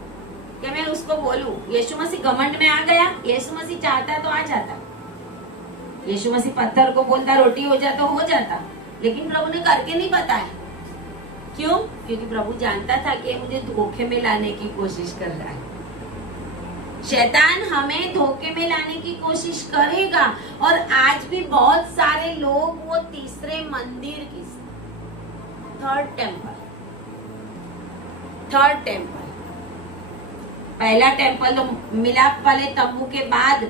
कि मैं उसको बोलूं। यीशु मसीह घमंड में आ गया। यीशु मसीह चाहता तो आ जाता। यीशु मसीह पत्थर को बोलता रोटी हो जाता, हो जाता, लेकिन प्रभु ने करके नहीं बताया। क्यों? क्योंकि प्रभु जानता था कि मुझे धोखे में लाने की कोशिश कर रहा है। शैतान हमें धोखे में लाने की कोशिश करेगा। और आज भी बहुत सारे लोग वो तीसरे मंदिर की, थर्ड टेम्पल, पहला टेम्पल तो मिलाप वाले तंबू के बाद,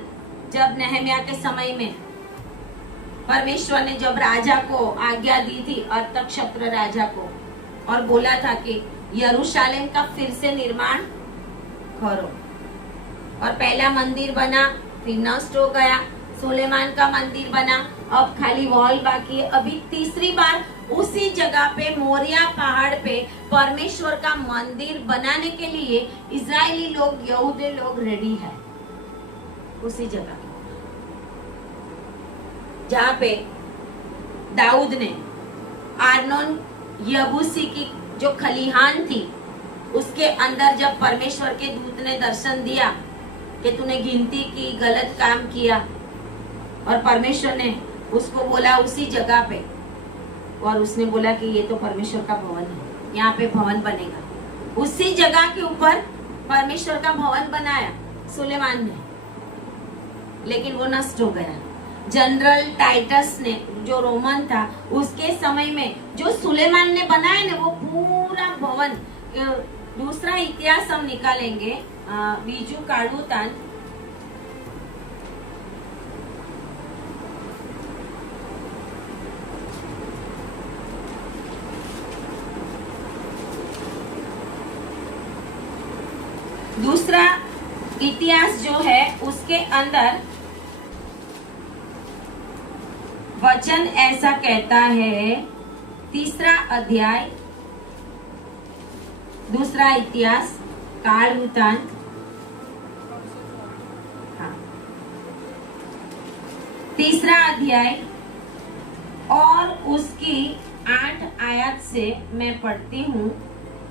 जब नहम्याह के समय में परमेश्वर ने जब राजा को आज्ञा दी थी, अर्तक्षत्र राजा को, और बोला था कि यरूशलेम का फिर से निर्माण करो, और पहला मंदिर बना, फिर नष्ट हो गया, सुलेमान का मंदिर बना, अब खाली वॉल बाकी है। अभी तीसरी बार उसी जगह पे मोरिया पहाड़ पे परमेश्वर का मंदिर बनाने के लिए इजरायली लोग, यहूदी लोग रेडी है। उसी जगह जहाँ पे दाऊद ने आर्नोन यबूसी की जो खलिहान थी उसके अंदर जब परमेश्वर के दूत ने दर्शन दिया कि तूने गिनती की, गलत काम किया, और परमेश्वर ने उसको बोला उसी जगह पे, और उसने बोला कि ये तो परमेश्वर का भवन है, यहाँ पे भवन बनेगा। उसी जगह के ऊपर परमेश्वर का भवन बनाया सुलेमान ने, लेकिन वो नष्ट हो गया। जनरल टाइटस ने, जो रोमन था, उसके समय में जो सुलेमान ने बनाया ना वो पूरा भवन, दूसरा इतिहास हम निकालेंगे, बीजू काड़ूतान, दूसरा इतिहास जो है उसके अंदर वचन ऐसा कहता है, तीसरा अध्याय, दूसरा इतिहास काल वृत्तांत, तीसरा अध्याय और उसकी 8 आयत से मैं पढ़ती हूँ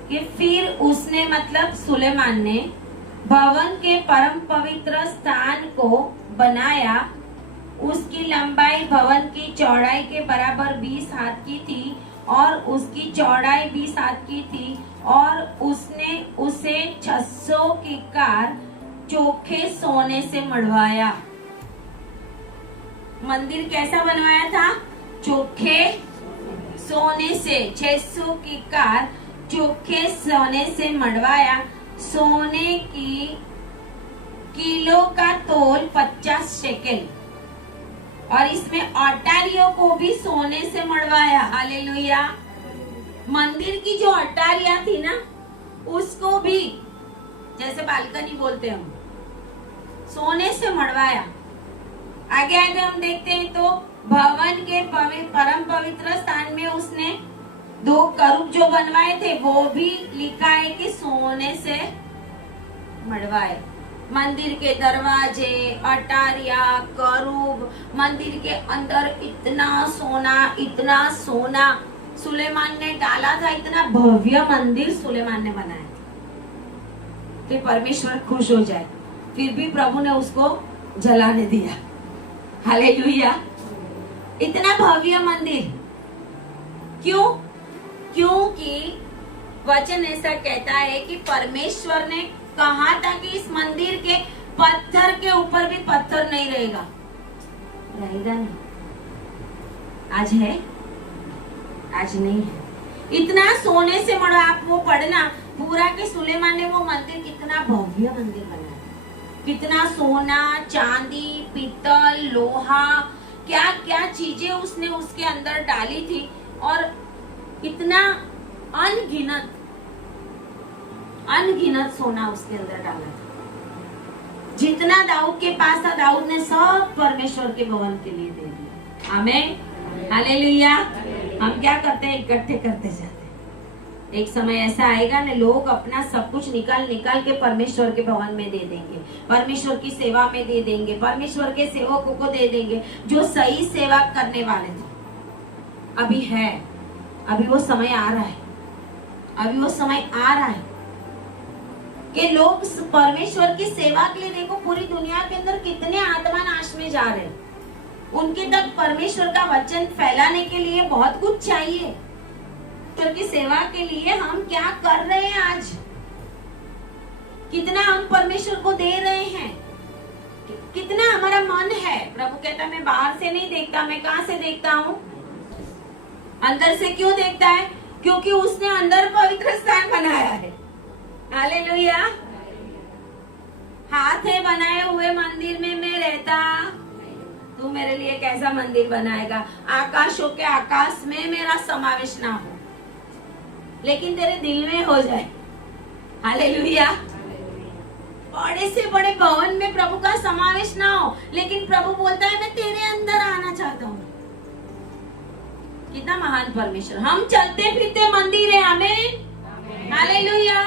कि फिर उसने, मतलब सुलेमान ने भवन के परम पवित्र स्थान को बनाया। उसकी लंबाई भवन की चौड़ाई के बराबर 20 हाथ की थी और उसकी चौड़ाई 20 हाथ की थी, और उसने उसे 600 किक्कार चोखे सोने से मढ़वाया। मंदिर कैसा बनवाया था? चोखे सोने से, 600 किक्कार चोखे सोने से मढ़वाया। सोने की किलो का तोल 50 शेकेल, और इसमें अटारियों को भी सोने से मढ़वाया। हालेलुया। मंदिर की जो अटारिया थी ना, उसको भी, जैसे बालकनी बोलते हैं, सोने से मढ़वाया। आगे आगे हम देखते हैं तो भवन के परम पवित्र स्थान में उसने 2 करूब जो बनवाए थे वो भी लिखा है कि सोने से मढ़वाए। मंदिर के दरवाजे, अटारिया, करूब, मंदिर के अंदर इतना सोना सुलेमान ने डाला था। इतना भव्य मंदिर सुलेमान ने बनाया कि परमेश्वर खुश हो जाए, फिर भी प्रभु ने उसको जलाने दिया। हालेलुया। इतना भव्य मंदिर क्यों? क्योंकि वचन ऐसा कहता है कि परमेश्वर ने कहा था कि इस मंदिर के पत्थर के ऊपर भी पत्थर नहीं रहेगा नहीं। आज है? आज नहीं है। इतना सोने से मढ़ा, आप वो पढ़ना पूरा कि सुलेमान ने वो मंदिर, कितना भव्य मंदिर बनाया, कितना सोना, चांदी, पीतल, लोहा, क्या क्या चीजें उसने उसके अंदर डाली थी, और इतना अनगिनत सोना उसके अंदर डाला था। जितना दाऊद के पास था, दाऊद ने सब परमेश्वर के भवन के लिए दे दिया। आमीन, हालेलुया। हम क्या करते हैं? इकट्ठे करते जाते हैं। एक समय ऐसा आएगा ना, लोग अपना सब कुछ निकाल के परमेश्वर के भवन में दे देंगे, परमेश्वर की सेवा में दे देंगे, परमेश्वर के सेवकों को दे देंगे जो सही सेवा करने वाले थे। अभी है, अभी वो समय आ रहा है, अभी वो समय आ रहा है कि लोग परमेश्वर की सेवा के लिए, देखो पूरी दुनिया के अंदर कितने आत्मा नाश में जा रहे हैं, उनके तक परमेश्वर का वचन फैलाने के लिए बहुत कुछ चाहिए। परमेश्वर की सेवा के लिए हम क्या कर रहे हैं? आज कितना हम परमेश्वर को दे रहे हैं, कितना हमारा मन है? प्रभु कहता है मैं बाहर से नहीं देखता, मैं कहां से देखता हूँ? अंदर से। क्यों देखता है? क्योंकि उसने अंदर पवित्र स्थान बनाया है। हालेलुया। हाथ है बनाए हुए मंदिर में मैं रहता तू मेरे लिए कैसा मंदिर बनाएगा, आकाशों के आकाश में मेरा समावेश ना हो, लेकिन तेरे दिल में हो जाए। हालेलुया। बड़े से बड़े भवन में प्रभु का समावेश ना हो, लेकिन प्रभु बोलता है मैं तेरे अंदर आना चाहता हूँ। कितना महान परमेश्वर। हम चलते फिरते मंदिर है। आमीन। हालेलुया।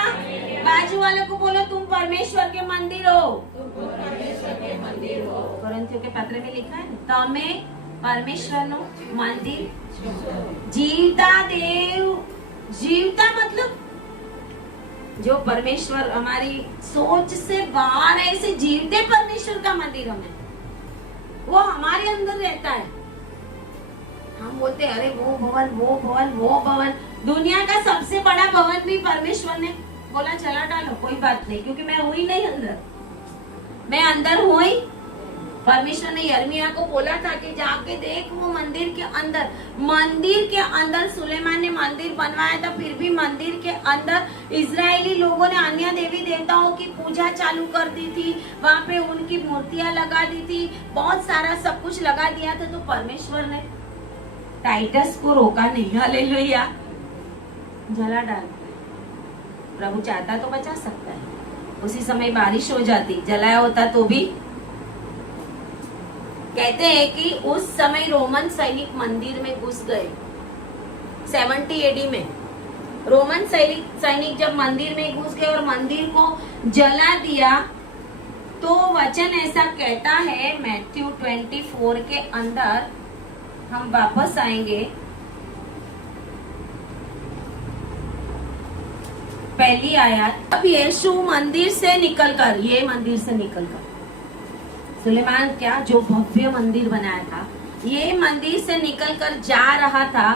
बाजू वालों को बोलो तुम परमेश्वर के मंदिर हो। कोरिन्थियों के पत्र में लिखा है तमे परमेश्वर नो मंदिर जीवता देव। जीवता मतलब जो परमेश्वर हमारी सोच से बाहर है, ऐसे जीवते परमेश्वर का मंदिर हमें, वो हमारे अंदर रहता है। हम बोलते अरे वो भवन वो भवन वो भवन, दुनिया का सबसे बड़ा भवन भी परमेश्वर ने बोला चला डालो, कोई बात नहीं, क्योंकि मैं हुई नहीं अंदर, मैं अंदर हुई। परमेश्वर ने यिर्मयाह को बोला था कि जाके देख वो मंदिर के अंदर सुलेमान ने मंदिर बनवाया था, फिर भी मंदिर के अंदर इजरायली लोगों ने अन्य देवी देवताओं की पूजा चालू कर दी थी, वहाँ पे उनकी मूर्तियां लगा दी थी, बहुत सारा सब कुछ लगा दिया था। तो परमेश्वर ने टाइटस को रोका नहीं। हालेलुया। जला डाल। प्रभु चाहता तो बचा सकता है, उसी समय बारिश हो जाती, जलाया होता तो भी। कहते हैं कि उस समय रोमन सैनिक मंदिर में घुस गए 70 एडी में। रोमन सैनिक जब मंदिर में घुस गए और मंदिर को जला दिया, तो वचन ऐसा कहता है मैथ्यू 24 के अंदर, हम वापस आएंगे पहली आयत। अब यीशु मंदिर से निकलकर, ये मंदिर से निकलकर, सुलेमान क्या जो भव्य मंदिर बनाया था, ये मंदिर से निकलकर जा रहा था,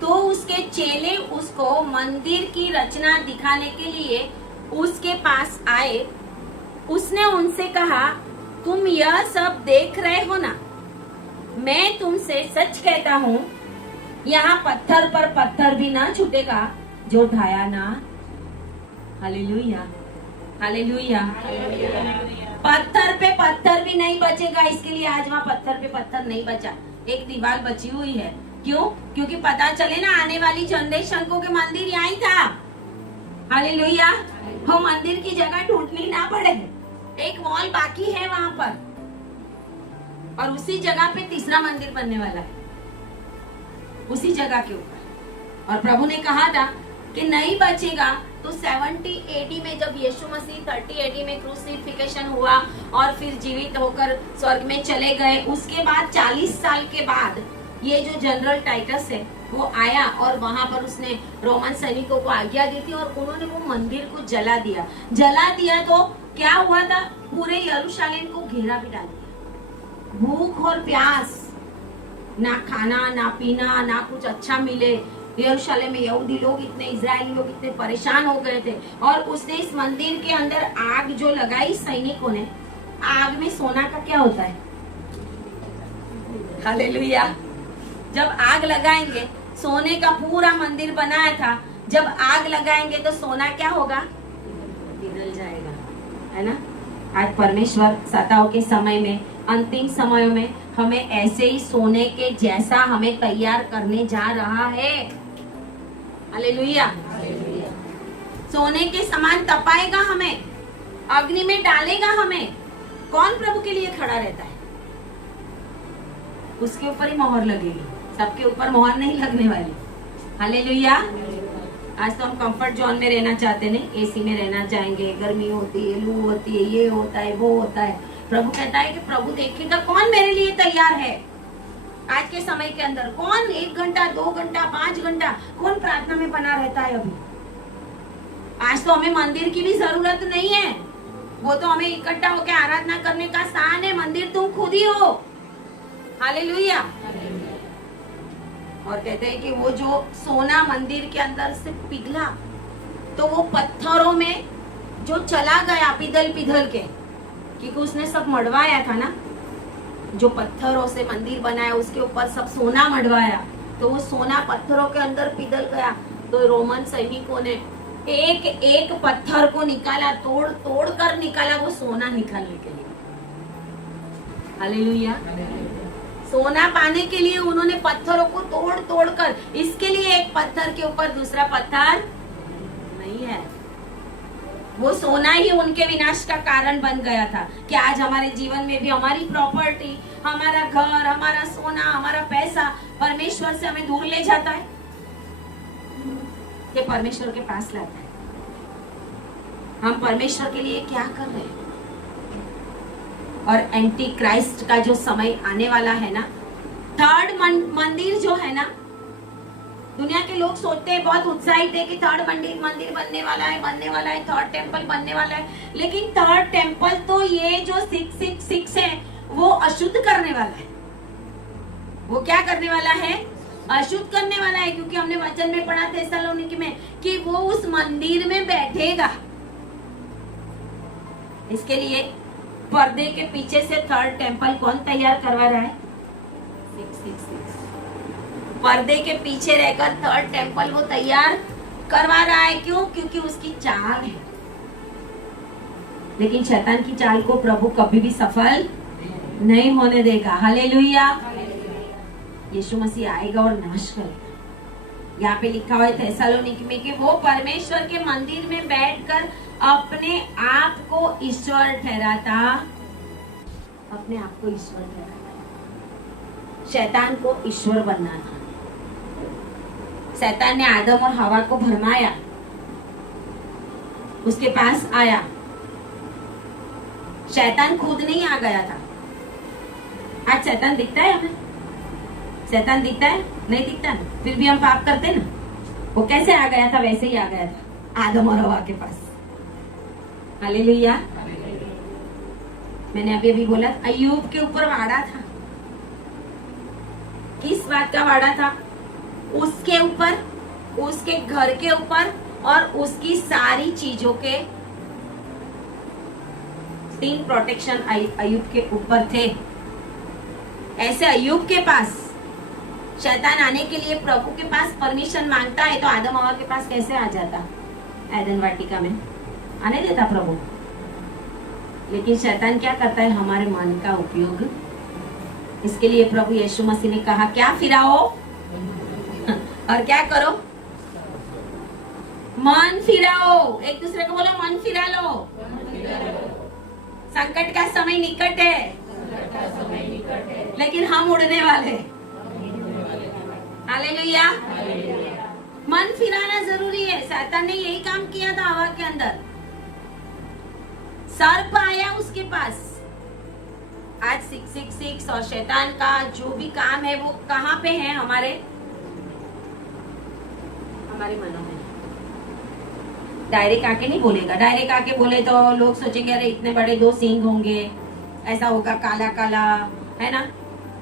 तो उसके चेले उसको मंदिर की रचना दिखाने के लिए उसके पास आए। उसने उनसे कहा तुम यह सब देख रहे हो ना, मैं तुमसे सच कहता हूँ यहाँ पत्थर पर पत्थर भी ना छूटेगा जो ढाया ना। हालेलुया। हालेलुया। पत्थर पे पत्थर भी नहीं बचेगा। इसके लिए आज वहाँ पत्थर पे पत्थर नहीं बचा, एक दीवार बची हुई है। क्यों? क्योंकि पता चले ना आने वाली जनरेशन को कि मंदिर यहीं था। हालेलुया। वो मंदिर की जगह ढूंढनी ना पड़े, एक वॉल बाकी है वहाँ पर, और उसी जगह पे तीसरा मंदिर बनने वाला है, उसी जगह के ऊपर। और प्रभु ने कहा था कि नहीं बचेगा। तो 70 एडी में जब यीशु मसीह 30 एडी में क्रूसिफिकेशन हुआ और फिर जीवित होकर स्वर्ग में चले गए, उसके बाद 40 साल के बाद ये जो जनरल टाइटस है वो आया और वहां पर उसने रोमन सैनिकों को आज्ञा दी थी और उन्होंने वो मंदिर को जला दिया। तो क्या हुआ था? पूरे यरूशलेम को घेरा भी डाल दिया। भूख और प्यास, ना खाना ना पीना ना कुछ अच्छा मिले। यरूशलेम में यहूदी लोग इतने, इजरायली लोग इतने परेशान हो गए थे। और उसने इस मंदिर के अंदर आग जो लगाई सैनिकों ने, आग में सोना का क्या होता है? हालेलुया। जब आग लगाएंगे, सोने का पूरा मंदिर बनाया था, जब आग लगाएंगे तो सोना क्या होगा? पिघल जाएगा, है ना। आज परमेश्वर सताओं के समय में, अंतिम समयों में हमें ऐसे ही सोने के जैसा हमें तैयार करने जा रहा है। हालेलुया। सोने के समान तपाएगा हमें, अग्नि में डालेगा हमें। कौन प्रभु के लिए खड़ा रहता है? उसके ऊपर ही मोहर लगेगी, सबके ऊपर मोहर नहीं लगने वाली। हालेलुया। आज तो हम कंफर्ट जोन में रहना चाहते नहीं, एसी में रहना चाहेंगे। गर्मी होती है, लू होती है, ये होता है वो होता है। प्रभु कहता है कि प्रभु देखेगा कौन मेरे लिए तैयार है। आज के समय के अंदर कौन 1 घंटा 2 घंटा 5 घंटा कौन प्रार्थना में बना रहता है? अभी आज तो हमें मंदिर की भी जरूरत नहीं है, वो तो हमें इकट्ठा होकर आराधना करने का स्थान है। मंदिर तुम खुद ही हो। हालेलुया। और कहते हैं कि वो जो सोना मंदिर के अंदर से पिघला, तो वो पत्थरों में जो चला गया पिघल के, क्योंकि उसने सब मड़वाया था ना, जो पत्थरों से मंदिर बनाया उसके ऊपर सब सोना मड़वाया, तो वो सोना पत्थरों के अंदर पिघल गया। तो रोमन सैनिकों ने एक एक पत्थर को निकाला, तोड़ कर निकाला वो सोना निकालने के लिए। हालेलुया। सोना पाने के लिए उन्होंने पत्थरों को तोड़ तोड़ कर, इसके लिए एक पत्थर के ऊपर दूसरा पत्थर नहीं है। वो सोना ही उनके विनाश का कारण बन गया था कि आज हमारे जीवन में भी हमारी प्रॉपर्टी, हमारा घर, हमारा सोना, हमारा पैसा परमेश्वर से हमें दूर ले जाता है, ये परमेश्वर के पास लाता है। हम परमेश्वर के लिए क्या कर रहे हैं? और एंटी क्राइस्ट का जो समय आने वाला है ना, थर्ड मंदिर जो है ना, दुनिया के लोग सोचते हैं, बहुत उत्साहित है कि थर्ड मंदिर बनने वाला है, थर्ड टेम्पल बनने वाला है। लेकिन थर्ड टेम्पल तो ये जो 666 है वो अशुद्ध करने वाला है। वो क्या करने वाला है? अशुद्ध करने वाला है, क्योंकि हमने वचन में पढ़ा थेसलोनिकी में कि वो उस मंदिर में बैठेगा। इसके लिए पर्दे के पीछे से थर्ड टेम्पल कौन तैयार करवा रहा है? 666। पर्दे के पीछे रहकर थर्ड टेम्पल वो तैयार करवा रहा है। क्यों? क्योंकि उसकी चाल है। लेकिन शैतान की चाल को प्रभु कभी भी सफल नहीं होने देगा। हालेलुया। यीशु मसीह आएगा और नाश करेगा। यहाँ पे लिखा हुआ है थेसलोनिकी में कि वो परमेश्वर के मंदिर में बैठकर अपने आप को ईश्वर ठहराता, अपने आप को ईश्वर ठहराता। शैतान को ईश्वर बनना था। शैतान ने आदम और हवा को भरमाया, उसके पास आया। शैतान खुद नहीं आ गया था। आज शैतान दिखता है हमें? शैतान दिखता है? नहीं दिखता ना, फिर भी हम पाप करते ना। वो कैसे आ गया था? वैसे ही आ गया था आदम और हवा के पास। हालेलुया। मैंने अभी बोला अय्यूब के ऊपर वाड़ा था। किस बात का वाड़ा था? उसके ऊपर, उसके घर के ऊपर और उसकी सारी चीजों के 3 प्रोटेक्शन अय्यूब के ऊपर थे। ऐसे अय्यूब के पास शैतान आने के लिए प्रभु के पास परमिशन मांगता है, तो आदम हवा के पास कैसे आ जाता? एदन वाटिका में आने देता प्रभु। लेकिन शैतान क्या करता है? हमारे मन का उपयोग। इसके लिए प्रभु यीशु मसीह ने कहा, क्या फिराओ और क्या करो? मन फिराओ। एक दूसरे को बोलो, मन फिरा लो। संकट का समय निकट है, लेकिन हम उड़ने वाले। हालेलुया। मन फिराना जरूरी है। शैतान ने यही काम किया था हवा के अंदर। सर्प आया उसके पास। आज 666 और शैतान का जो भी काम है वो कहाँ पे है? हमारे मनों में। डायरेक्ट आके नहीं बोलेगा। डायरेक्ट आके बोले तो लोग सोचेंगे अरे इतने बड़े 2 सींग होंगे, ऐसा होगा, काला काला है ना।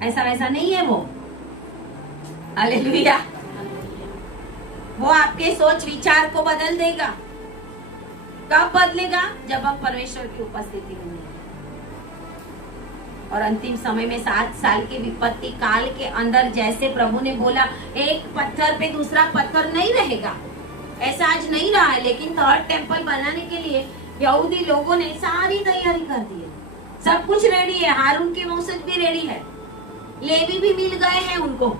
ऐसा वैसा नहीं है वो। हालेलुया। वो आपके सोच विचार को बदल देगा। कब बदलेगा? जब हम परमेश्वर की उपस्थिति में हैं। और अंतिम समय में 7 साल के विपत्ति काल के अंदर, जैसे प्रभु ने बोला, एक पत्थर पे दूसरा पत्थर नहीं रहेगा। ऐसा आज नहीं रहा है। लेकिन थर्ड टेम्पल बनाने के लिए यहूदी लोगों ने सारी तैयारी कर दी है। सब कुछ रेडी है। हारून के वंशज भी रेडी है, लेवी भी मिल गए हैं उनको।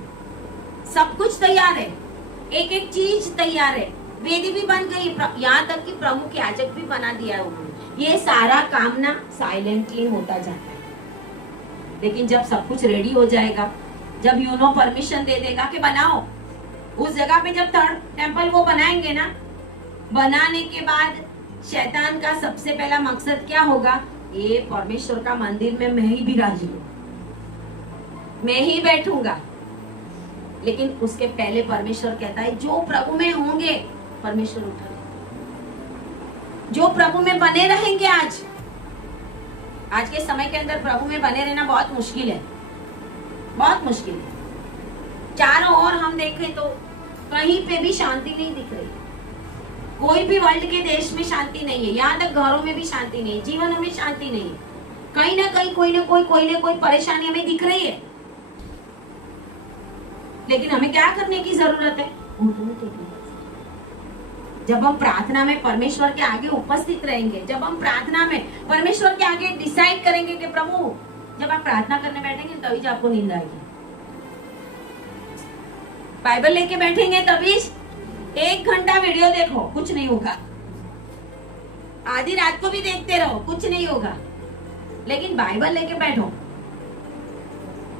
सब कुछ तैयार है, एक एक चीज तैयार है। वेदी भी बन गई, यहाँ तक कि प्रमुख याजक भी बना दिया है उन्होंने। ये सारा काम ना साइलेंटली होता जाता है। लेकिन जब सब कुछ रेडी हो जाएगा, जब यूनो परमिशन दे देगा कि बनाओ, उस जगह पे जब थर्ड टेम्पल वो बनाएंगे ना, बनाने के बाद शैतान का सबसे पहला मकसद क्या होगा? ये परमेश्वर का मंदिर में मैं ही विराजी हूँ, मैं ही बैठूंगा। लेकिन उसके पहले परमेश्वर कहता है जो प्रभु में होंगे परमेश्वर उठा ले। जो प्रभु में बने रहेंगे। आज के समय के अंदर प्रभु में बने रहना बहुत मुश्किल है, बहुत मुश्किल है। चारों ओर हम देखें तो कहीं पे भी शांति नहीं दिख रही। कोई भी वर्ल्ड के देश में शांति नहीं है। यहाँ तक घरों में भी शांति नहीं है, जीवन में शांति नहीं है। कहीं ना कहीं कोई ना कोई परेशानी हमें दिख रही है। लेकिन हमें क्या करने की जरूरत है? जब हम प्रार्थना में परमेश्वर के आगे उपस्थित रहेंगे, जब हम प्रार्थना में परमेश्वर के आगे डिसाइड करेंगे कि प्रभु जब आप प्रार्थना करने बैठेंगे तभी आपको नींद आएगी। बाइबल लेके बैठेंगे तभी 1 घंटा वीडियो देखो, कुछ नहीं होगा। आधी रात को भी देखते रहो, कुछ नहीं होगा। लेकिन बाइबल लेके बैठो,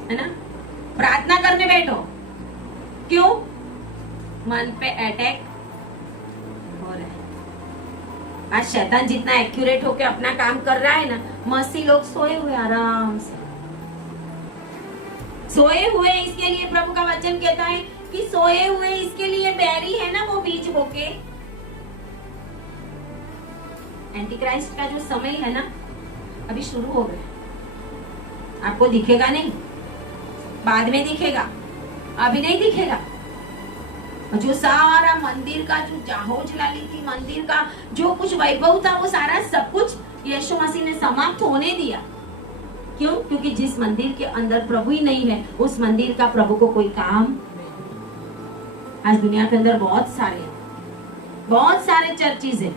है ना, प्रार्थना करने बैठो, क्यों? मन पे अटैक हो रहा है। आज शैतान जितना एक्यूरेट होके अपना काम कर रहा है ना, मसीह लोग सोए हुए आराम से सोए हुए। इसके लिए प्रभु का वचन कहता है कि सोए हुए इसके लिए बैरी है ना, वो बीज बोके। एंटी क्राइस्ट का जो समय है ना, अभी शुरू हो गया। आपको दिखेगा नहीं, बाद में दिखेगा, अभी नहीं दिखेगा। जो सारा मंदिर का जो जाहोज लाली थी, मंदिर का जो कुछ वैभव था, वो सारा सब कुछ यीशु मसीह ने समाप्त होने दिया। क्यों? क्योंकि जिस मंदिर के अंदर प्रभु ही नहीं है, उस मंदिर का प्रभु को कोई काम। आज दुनिया के अंदर बहुत सारे चर्चिज है,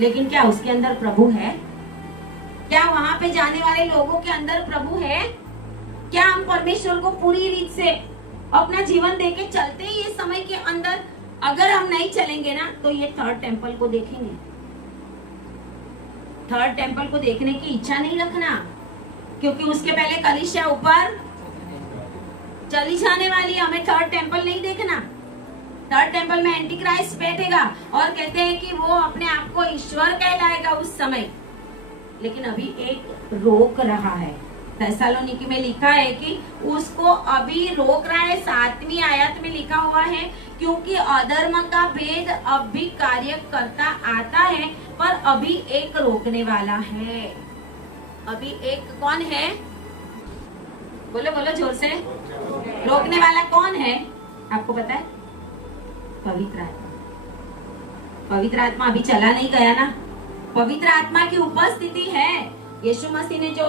लेकिन क्या उसके अंदर प्रभु है? क्या वहां पे जाने वाले लोगों के अंदर प्रभु है? क्या हम परमेश्वर को पूरी रीत से अपना जीवन देके चलते हैं? ये समय के अंदर अगर हम नहीं चलेंगे ना, तो ये थर्ड टेम्पल को देखेंगे। थर्ड टेम्पल को देखने की इच्छा नहीं रखना, क्योंकि उसके पहले कलीसिया ऊपर चली जाने वाली है। हमें थर्ड टेम्पल नहीं देखना। थर्ड टेम्पल में एंटी क्राइस्ट बैठेगा और कहते हैं कि वो अपने आप को ईश्वर कहलाएगा उस समय। लेकिन अभी एक रोक रहा है। थेसलोनिकी में लिखा है कि उसको अभी रोक रहा है। 7वीं आयत में लिखा हुआ है, क्योंकि अधर्म का भेद अब भी कार्य करता आता है, पर अभी एक रोकने वाला है। अभी एक कौन है? बोलो बोलो जोर से। रोकने वाला कौन है? आपको पता है? पवित्र आत्मा। पवित्र आत्मा अभी चला नहीं गया ना। पवित्र आत्मा की उपस्थिति है। यीशु मसीह ने जो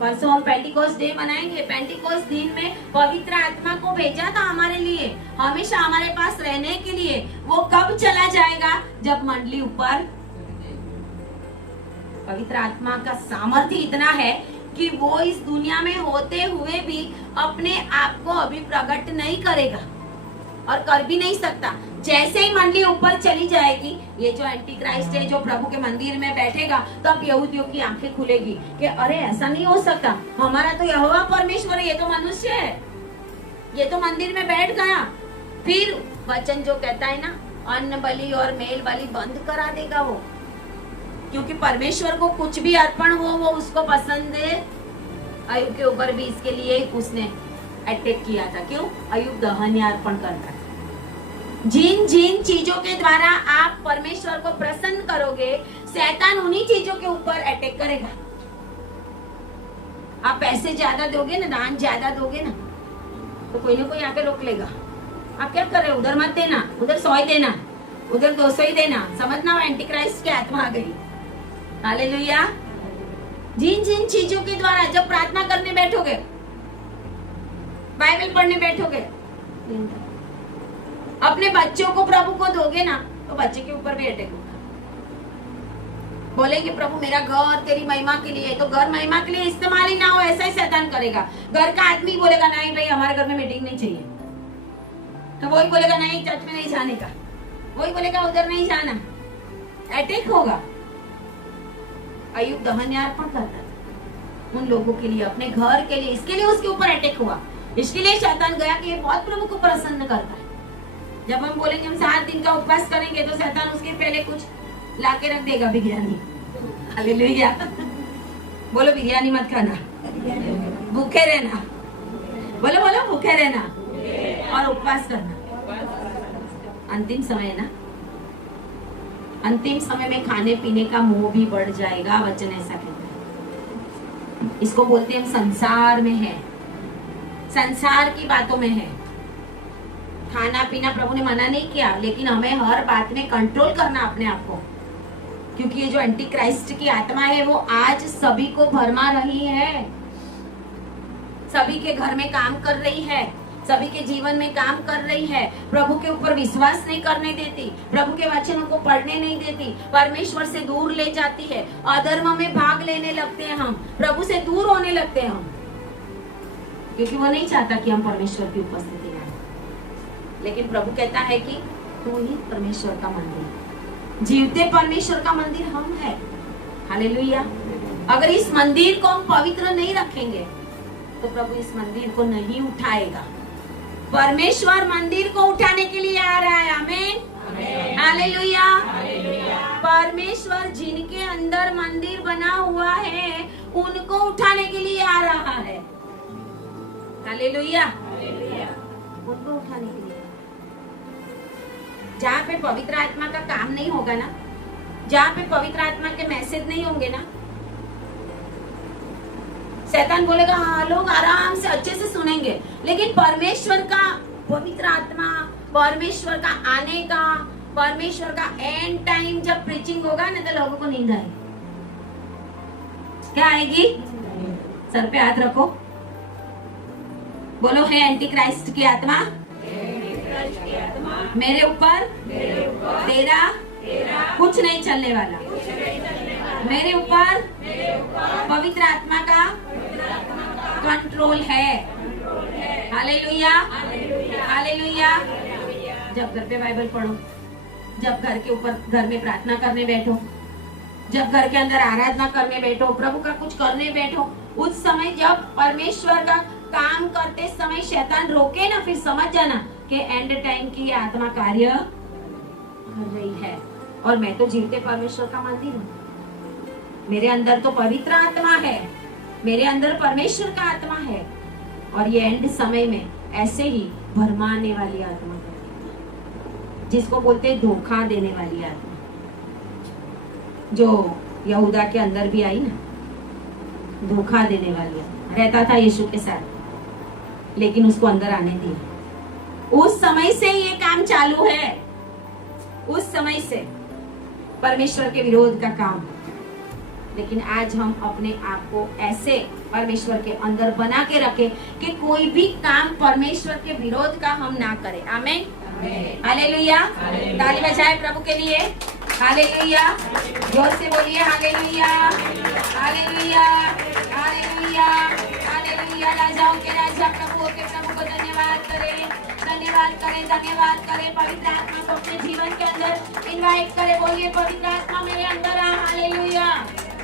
परसों हम पेंटिकोस्ट डे मनाएंगे, पेंटिकोस्ट दिन में पवित्र आत्मा को भेजा था हमारे लिए, हमेशा हमारे पास रहने के लिए। वो कब चला जाएगा? जब मंडली ऊपर। पवित्र आत्मा का सामर्थ्य इतना है कि वो इस दुनिया में होते हुए भी अपने आप को अभी प्रकट नहीं करेगा और कर भी नहीं सकता। जैसे ही मंडली ऊपर चली जाएगी, ये जो एंटी क्राइस्ट है, जो प्रभु के मंदिर में बैठेगा, तब यहूदियों की आंखें खुलेगी कि अरे ऐसा नहीं हो सकता, हमारा तो यहोवा परमेश्वर है, ये तो मनुष्य है, ये तो मंदिर में बैठ गया। फिर वचन जो कहता है ना, अन्न बलि और मेल बलि बंद करा देगा वो, क्योंकि परमेश्वर को कुछ भी अर्पण हो वो उसको पसंद है। अयुब के ऊपर भी इसके लिए उसने अटैक किया था। क्यों? अयुब दहन अर्पण करता है। जिन जिन चीजों के द्वारा आप परमेश्वर को प्रसन्न करोगे, शैतान उन्हीं चीजों के ऊपर अटैक करेगा। आप पैसे ज्यादा दोगे ना, दान ज्यादा दोगे ना, तो कोई ना कोई आके रोक लेगा। आप क्या कर रहे हो? उधर मत देना, उधर 100 ही देना, उधर 200 ही देना। समझना, वो एंटी क्राइस्ट की आत्मा आ गई। हालेलुया। जिन जिन चीजों के द्वारा, जब प्रार्थना करने बैठोगे, बाइबल पढ़ने बैठोगे, अपने बच्चों को प्रभु को दोगे ना, तो बच्चे के ऊपर भी अटैक होगा। बोलेंगे प्रभु मेरा घर तेरी महिमा के लिए, तो घर महिमा के लिए इस्तेमाल ही ना हो, ऐसा ही शैतान करेगा। घर का आदमी बोलेगा नहीं भाई हमारे घर में मीटिंग नहीं चाहिए, तो वही बोलेगा नहीं चर्च में नहीं जाने का, वही बोलेगा उधर नहीं जाना, अटैक होगा। अयुब दहन अर्पण करता था उन लोगों के लिए, अपने घर के लिए, इसके लिए उसके ऊपर अटैक हुआ। इसके लिए शैतान गया कि ये बहुत प्रभु को प्रसन्न करता है। जब हम बोलेंगे हम 7 दिन का उपवास करेंगे, तो शैतान उसके पहले कुछ लाके रख देगा, बिरयानी। हालेलुया। बोलो बिरयानी मत खाना, भूखे रहना। बोलो बोलो भूखे रहना और उपवास करना। अंतिम समय है ना, अंतिम समय में खाने पीने का मोह भी बढ़ जाएगा, वचन ऐसा कहता है। इसको बोलते हैं हम संसार में है, संसार की बातों में है। खाना पीना प्रभु ने मना नहीं किया, लेकिन हमें हर बात में कंट्रोल करना अपने आप को, क्योंकि ये जो एंटी क्राइस्ट की आत्मा है वो आज सभी को भरमा रही है, सभी के घर में काम कर रही है, सभी के जीवन में काम कर रही है, प्रभु के ऊपर विश्वास नहीं करने देती, प्रभु के वचनों को पढ़ने नहीं देती, परमेश्वर से दूर ले जाती है, अधर्म में भाग लेने लगते हैं, हम प्रभु से दूर होने लगते हैं हम, क्योंकि वो नहीं चाहता कि हम परमेश्वर की उपस्थिति में आए। लेकिन प्रभु कहता है कि तू ही परमेश्वर का मंदिर, जीवते परमेश्वर का मंदिर हम है। हालेलुया। अगर इस मंदिर को हम पवित्र नहीं रखेंगे तो प्रभु इस मंदिर को नहीं उठाएगा। परमेश्वर मंदिर को उठाने के लिए आ रहा है। आमीन, हालेलुया। परमेश्वर जिनके अंदर मंदिर बना हुआ है उनको उठाने के लिए आ रहा है। हालेलुया, उनको उठाने के लिए। जहाँ पे पवित्र आत्मा का काम नहीं होगा ना, जहाँ पे पवित्र आत्मा के मैसेज नहीं होंगे ना, शैतान बोलेगा हाँ लोग आराम से अच्छे से सुनेंगे, लेकिन परमेश्वर का पवित्र आत्मा, परमेश्वर का आने का, परमेश्वर का एंड टाइम जब प्रीचिंग होगा ना तो लोगों को नींद आएगी। क्या आएगी? सर पे हाथ रखो, बोलो है एंटी क्राइस्ट की आत्मा मेरे ऊपर तेरा कुछ नहीं चलने वाला, मेरे ऊपर पवित्र आत्मा का कंट्रोल है। Hallelujah, hallelujah. जब घर पे बाइबल पढ़ो, जब घर के ऊपर घर में प्रार्थना करने बैठो, जब घर के अंदर आराधना करने बैठो, प्रभु का कुछ करने बैठो, उस समय जब परमेश्वर का काम करते समय शैतान रोके ना, फिर समझ जाना कि एंड टाइम की आत्मा कार्य कर रही है और मैं तो जीवते परमेश्वर का मंदिर हूँ। मेरे अंदर तो पवित्र आत्मा है, मेरे अंदर परमेश्वर का आत्मा है, और ये एंड समय में ऐसे ही भरमाने वाली आत्मा है, जिसको बोलते हैं धोखा देने वाली आत्मा, जो यहूदा के अंदर भी आई ना, धोखा देने वाली आत्मा। रहता था यीशु के साथ, लेकिन उसको अंदर आने दिया। उस समय से ये काम चालू है, उस समय से परमेश्वर के विरोध का काम। लेकिन आज हम अपने आप को ऐसे परमेश्वर के अंदर बना के रखें कि कोई भी काम परमेश्वर के विरोध का हम ना करें। आमीन, हालेलुया। ताली बजाए प्रभु के लिए। हालेलुया, जोर से बोलिए हालेलुया, हालेलुया, हालेलुया, हालेलुया। राजाओं के राजा, प्रभुओं के प्रभु को धन्यवाद करें, धन्यवाद करें, धन्यवाद करें। पवित्र आत्मा को अपने जीवन के अंदर इनवाइट करें। बोलिए पवित्र आत्मा मेरे अंदर आ। हालेलुया,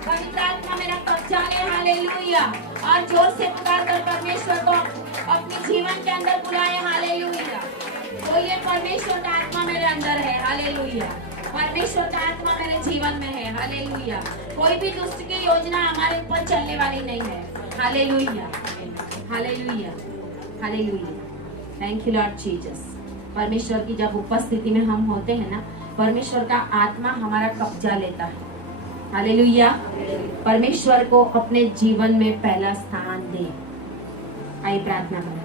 पवित्र आत्मा मेरा कब्जा ले। हालेलुया। और जोर से पुकार कर परमेश्वर को अपने जीवन के अंदर बुलाए। हालेलुया। बोलिए परमेश्वर का आत्मा मेरे अंदर है। हालेलुया, परमेश्वर का आत्मा मेरे जीवन में है। हालेलुया। कोई भी दुष्ट की योजना हमारे ऊपर चलने वाली नहीं है। Hallelujah, hallelujah, hallelujah. Thank you Lord Jesus. परमेश्वर की जब उपस्थिति में हम होते हैं ना, परमेश्वर का आत्मा हमारा कब्जा लेता है। हालेलुया। परमेश्वर को अपने जीवन में पहला स्थान दे। आइए प्रार्थना करें।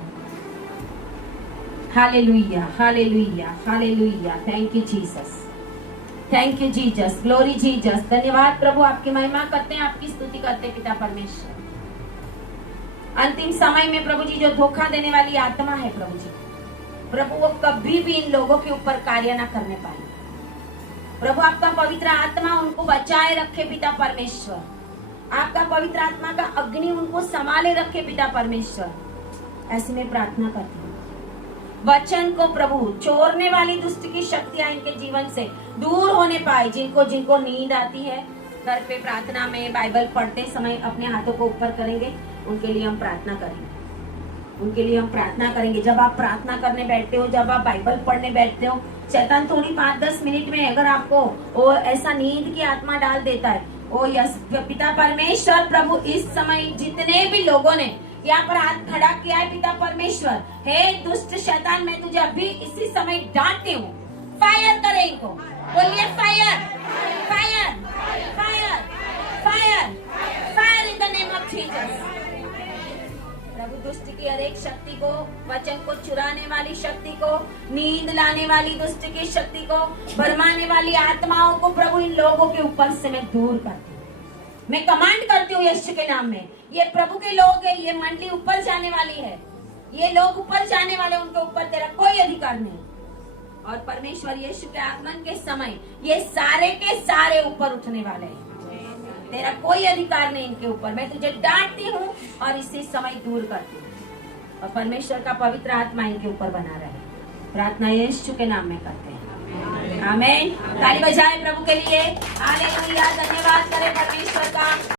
Hallelujah, hallelujah, hallelujah. Thank you Jesus, thank you Jesus, glory Jesus. धन्यवाद प्रभु, आपकी महिमा करते हैं, आपकी स्तुति करते हैं पिता परमेश्वर। अंतिम समय में प्रभु जी जो धोखा देने वाली आत्मा है प्रभु जी, प्रभु वो कभी भी इन लोगों के ऊपर कार्य ना करने पाए। प्रभु आपका पवित्र आत्मा उनको बचाए रखे पिता परमेश्वर, आपका पवित्र आत्मा का अग्नि उनको संभाले रखे पिता परमेश्वर। ऐसे में प्रार्थना करती हूँ, वचन को प्रभु चोरने वाली दुष्ट की शक्तियां इनके जीवन से दूर होने पाए। जिनको जिनको नींद आती है, घर पे प्रार्थना में बाइबल पढ़ते समय अपने हाथों को ऊपर करेंगे, उनके लिए हम प्रार्थना करेंगे, उनके लिए हम प्रार्थना करेंगे। जब आप प्रार्थना करने बैठते हो, जब आप बाइबल पढ़ने बैठते हो, शैतान थोड़ी 5-10 मिनट में अगर आपको वो ऐसा नींद की आत्मा डाल देता है, ओ यस पिता परमेश्वर, प्रभु इस समय जितने भी लोगों ने यहाँ पर हाथ खड़ा किया है पिता परमेश्वर, हे दुष्ट शैतान, मैं तुझे अभी इसी समय डांटती हूँ, फायर करे इनको। बोलिए fire, fire, fire, fire, fire in the name of Jesus. प्रभु दुष्ट की हर एक शक्ति को, वचन को चुराने वाली शक्ति को, नींद लाने वाली दुष्ट की शक्ति को, भरमाने वाली आत्माओं को प्रभु इन लोगों के ऊपर से मैं दूर करती हूँ। मैं कमांड करती हूँ यीशु के नाम में, ये प्रभु के लोग हैं, ये मंडली ऊपर जाने वाली है। ये लोग ऊपर जाने वाले, उनके ऊपर तेरा कोई अधिकार नहीं। और परमेश्वर यीशु के आगमन के समय ये सारे के सारे ऊपर उठने वाले हैं। तेरा कोई अधिकार नहीं इनके ऊपर। मैं तुझे डांटती हूँ और इसी समय दूर करती हूँ। और परमेश्वर का पवित्र आत्मा इनके ऊपर बना रहे। प्रार्थना यीशु के नाम में करते हैं, आमीन। ताली बजाएं प्रभु के लिए। हालेलुया, धन्यवाद करें परमेश्वर का।